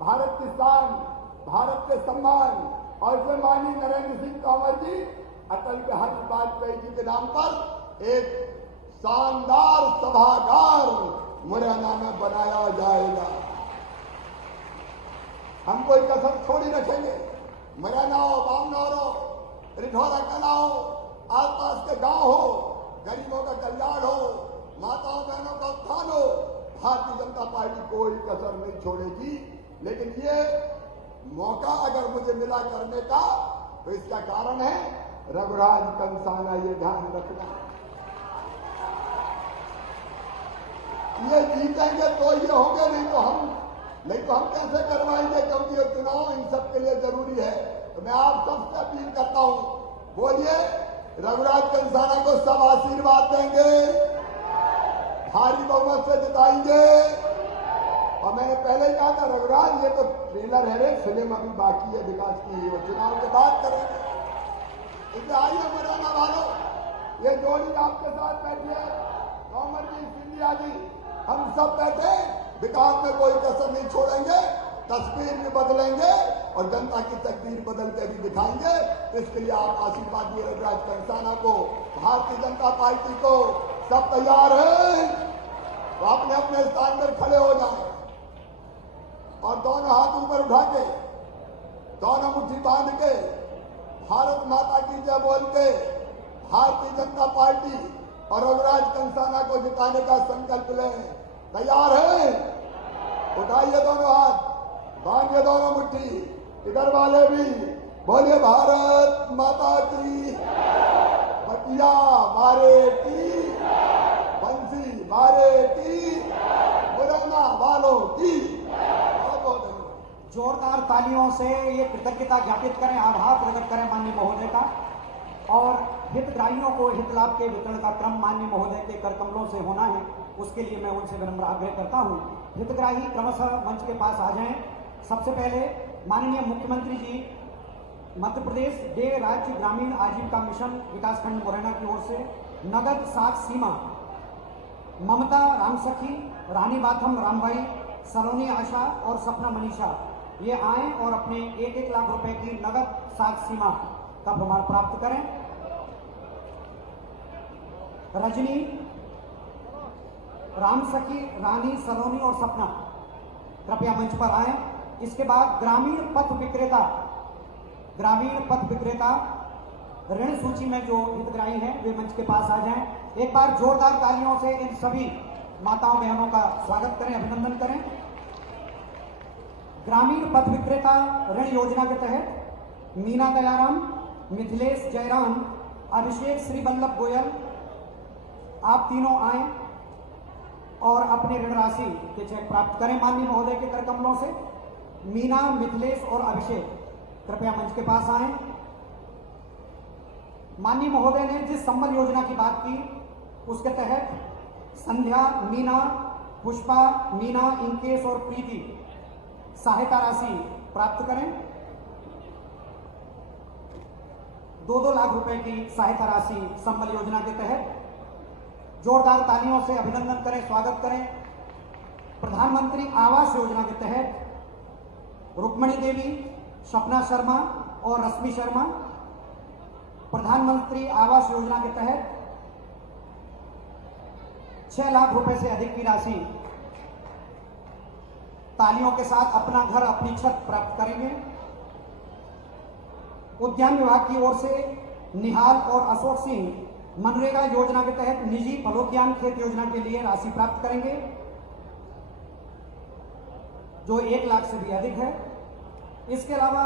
भारत की शान, भारत के सम्मान, और इसमें माननीय नरेंद्र सिंह तोमर जी अटल बिहारी वाजपेयी जी के नाम पर एक शानदार सभागार मुरैना में बनाया जाएगा। हम कोई कसर थोड़ी रखेंगे। मुरैना हो, बामनौर हो, रिठौरा कला हो, आसपास के गांव हो, गरीबों का कल्याण हो, माताओं बहनों का उत्थान हो, भारतीय जनता पार्टी कोई कसर नहीं छोड़ेगी। लेकिन ये मौका अगर मुझे मिला करने का, तो इसका कारण है रघुराज कंसाना। ये ध्यान रखना, ये जीतेंगे तो ये होंगे, नहीं तो हम कैसे करवाएंगे? क्योंकि ये चुनाव इन सब के लिए जरूरी है। तो मैं आप सबसे अपील करता हूं, बोलिए रघुराज कंसाना को सब आशीर्वाद देंगे, भारी बहुमत से जिताएंगे। और मैंने पहले ही कहा था, रघुराज ये तो ट्रेलर है रे, फिल्म अभी बाकी है विकास की, वो चुनाव के बाद करेंगे। इसलिए आइए मुरैना वालों, ये जोड़ी आपके साथ बैठी है, तोमर जी, सिंधिया जी, हम सब बैठे, विकास में कोई कसर नहीं छोड़ेंगे, तस्वीर भी बदलेंगे और जनता की तकदीर बदलते भी दिखाएंगे। इसके लिए आप आशीर्वाद दिए रघुराज कंसाना को, भारतीय जनता पार्टी को। सब तैयार हैं तो अपने अपने स्थान पर खड़े हो जाएं और दोनों हाथ ऊपर उठा के, दोनों मुट्ठी बांध के, भारत माता की जय बोल के भारतीय जनता पार्टी और रघुराज कंसाना को जिताने का संकल्प लें। तैयार हैं? उठाइए दोनों हाथ, बांधिए दोनों मुट्ठी। इधर वाले भी बोलिए भारत माता की, पटिया मारे की, बंसी मारे की, मुरैना वालों की। बहुत बहुत धन्यवाद। जोरदार तालियों से ये कृतज्ञता ज्ञापित करें, आभार प्रकट करें माननीय महोदय का। और हितग्राहियों को हित लाभ के वितरण का क्रम माननीय महोदय के कर कमलों से होना है, उसके लिए मैं उनसे विनम्र आग्रह करता हूं। हितग्राही क्रमशः मंच के पास आ जाएं। सबसे पहले माननीय मुख्यमंत्री जी मध्य प्रदेश देय राज्य ग्रामीण आजीविका मिशन विकासखंड मुरैना की ओर से नगद 7 सीमा ममता रामसखी, रानी बाथम रामबाई, सलोनी आशा और सपना मनीषा ये आए और अपने 1-1 लाख रुपए की नगद 7 सीमा का प्रमाण प्राप्त करें। रजनी, रामसखी, रानी, सलोनी और सपना कृपया मंच पर आए। इसके बाद ग्रामीण पथ विक्रेता ऋण सूची में जो हितग्राही हैं वे मंच के पास आ जाएं। एक बार जोरदार तालियों से इन सभी माताओं बहनों का स्वागत करें, अभिनंदन करें। ग्रामीण पथ विक्रेता ऋण योजना के तहत मीना दयाराम, मिथिलेश जयराम, अभिषेक श्री वल्लभ गोयल, आप तीनों आए और अपने ऋण राशि के चेक प्राप्त करें माननीय महोदय के कर कमलों से। मीना, मिथिलेश और अभिषेक कृपया मंच के पास आए। माननीय महोदय ने जिस संबल योजना की बात की उसके तहत संध्या, मीना, पुष्पा, मीना, इंकेश और प्रीति सहायता राशि प्राप्त करें। 2-2 लाख रुपए की सहायता राशि संबल योजना के तहत। जोरदार तालियों से अभिनंदन करें, स्वागत करें। प्रधानमंत्री आवास योजना के तहत रुक्मणी देवी, सपना शर्मा और रश्मि शर्मा प्रधानमंत्री आवास योजना के तहत 6 लाख रुपए से अधिक की राशि तालियों के साथ अपना घर, अपनी छत प्राप्त करेंगे। उद्यान विभाग की ओर से निहाल और अशोक सिंह मनरेगा योजना के तहत निजी फलोद्यान खेत योजना के लिए राशि प्राप्त करेंगे, जो 1 लाख से भी अधिक है। इसके अलावा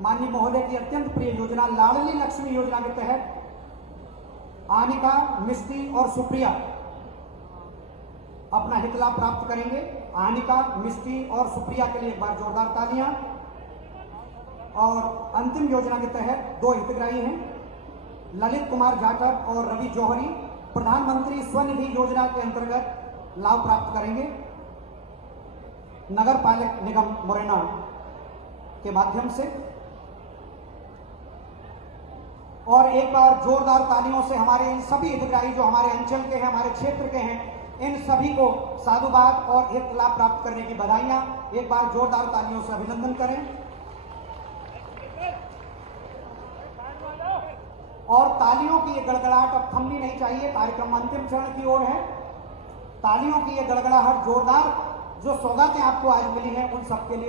माननीय महोदय की अत्यंत प्रिय योजना लाडली लक्ष्मी योजना के तहत आनिका, मिष्टी और सुप्रिया अपना हित लाभ प्राप्त करेंगे। आनिका, मिष्टी और सुप्रिया के लिए एक बार जोरदार तालियां। और अंतिम योजना के तहत 2 हितग्राही हैं, ललित कुमार जाटव और रवि जौहरी, प्रधानमंत्री स्वनिधि योजना के अंतर्गत लाभ प्राप्त करेंगे नगर पालिक निगम मुरैना के माध्यम से। और एक बार जोरदार तालियों से हमारे इन सभी हितग्राही जो हमारे अंचल के हैं, हमारे क्षेत्र के हैं, इन सभी को साधुवाद और हित लाभ प्राप्त करने की बधाइयां। एक बार जोरदार तालियों से अभिनंदन करें। और तालियों की ये गड़गड़ाहट अब थमनी नहीं चाहिए, कार्यक्रम अंतिम चरण की ओर है। तालियों की ये गड़गड़ाहट जोरदार, जो सौगातें आपको आज मिली हैं उन सबके लिए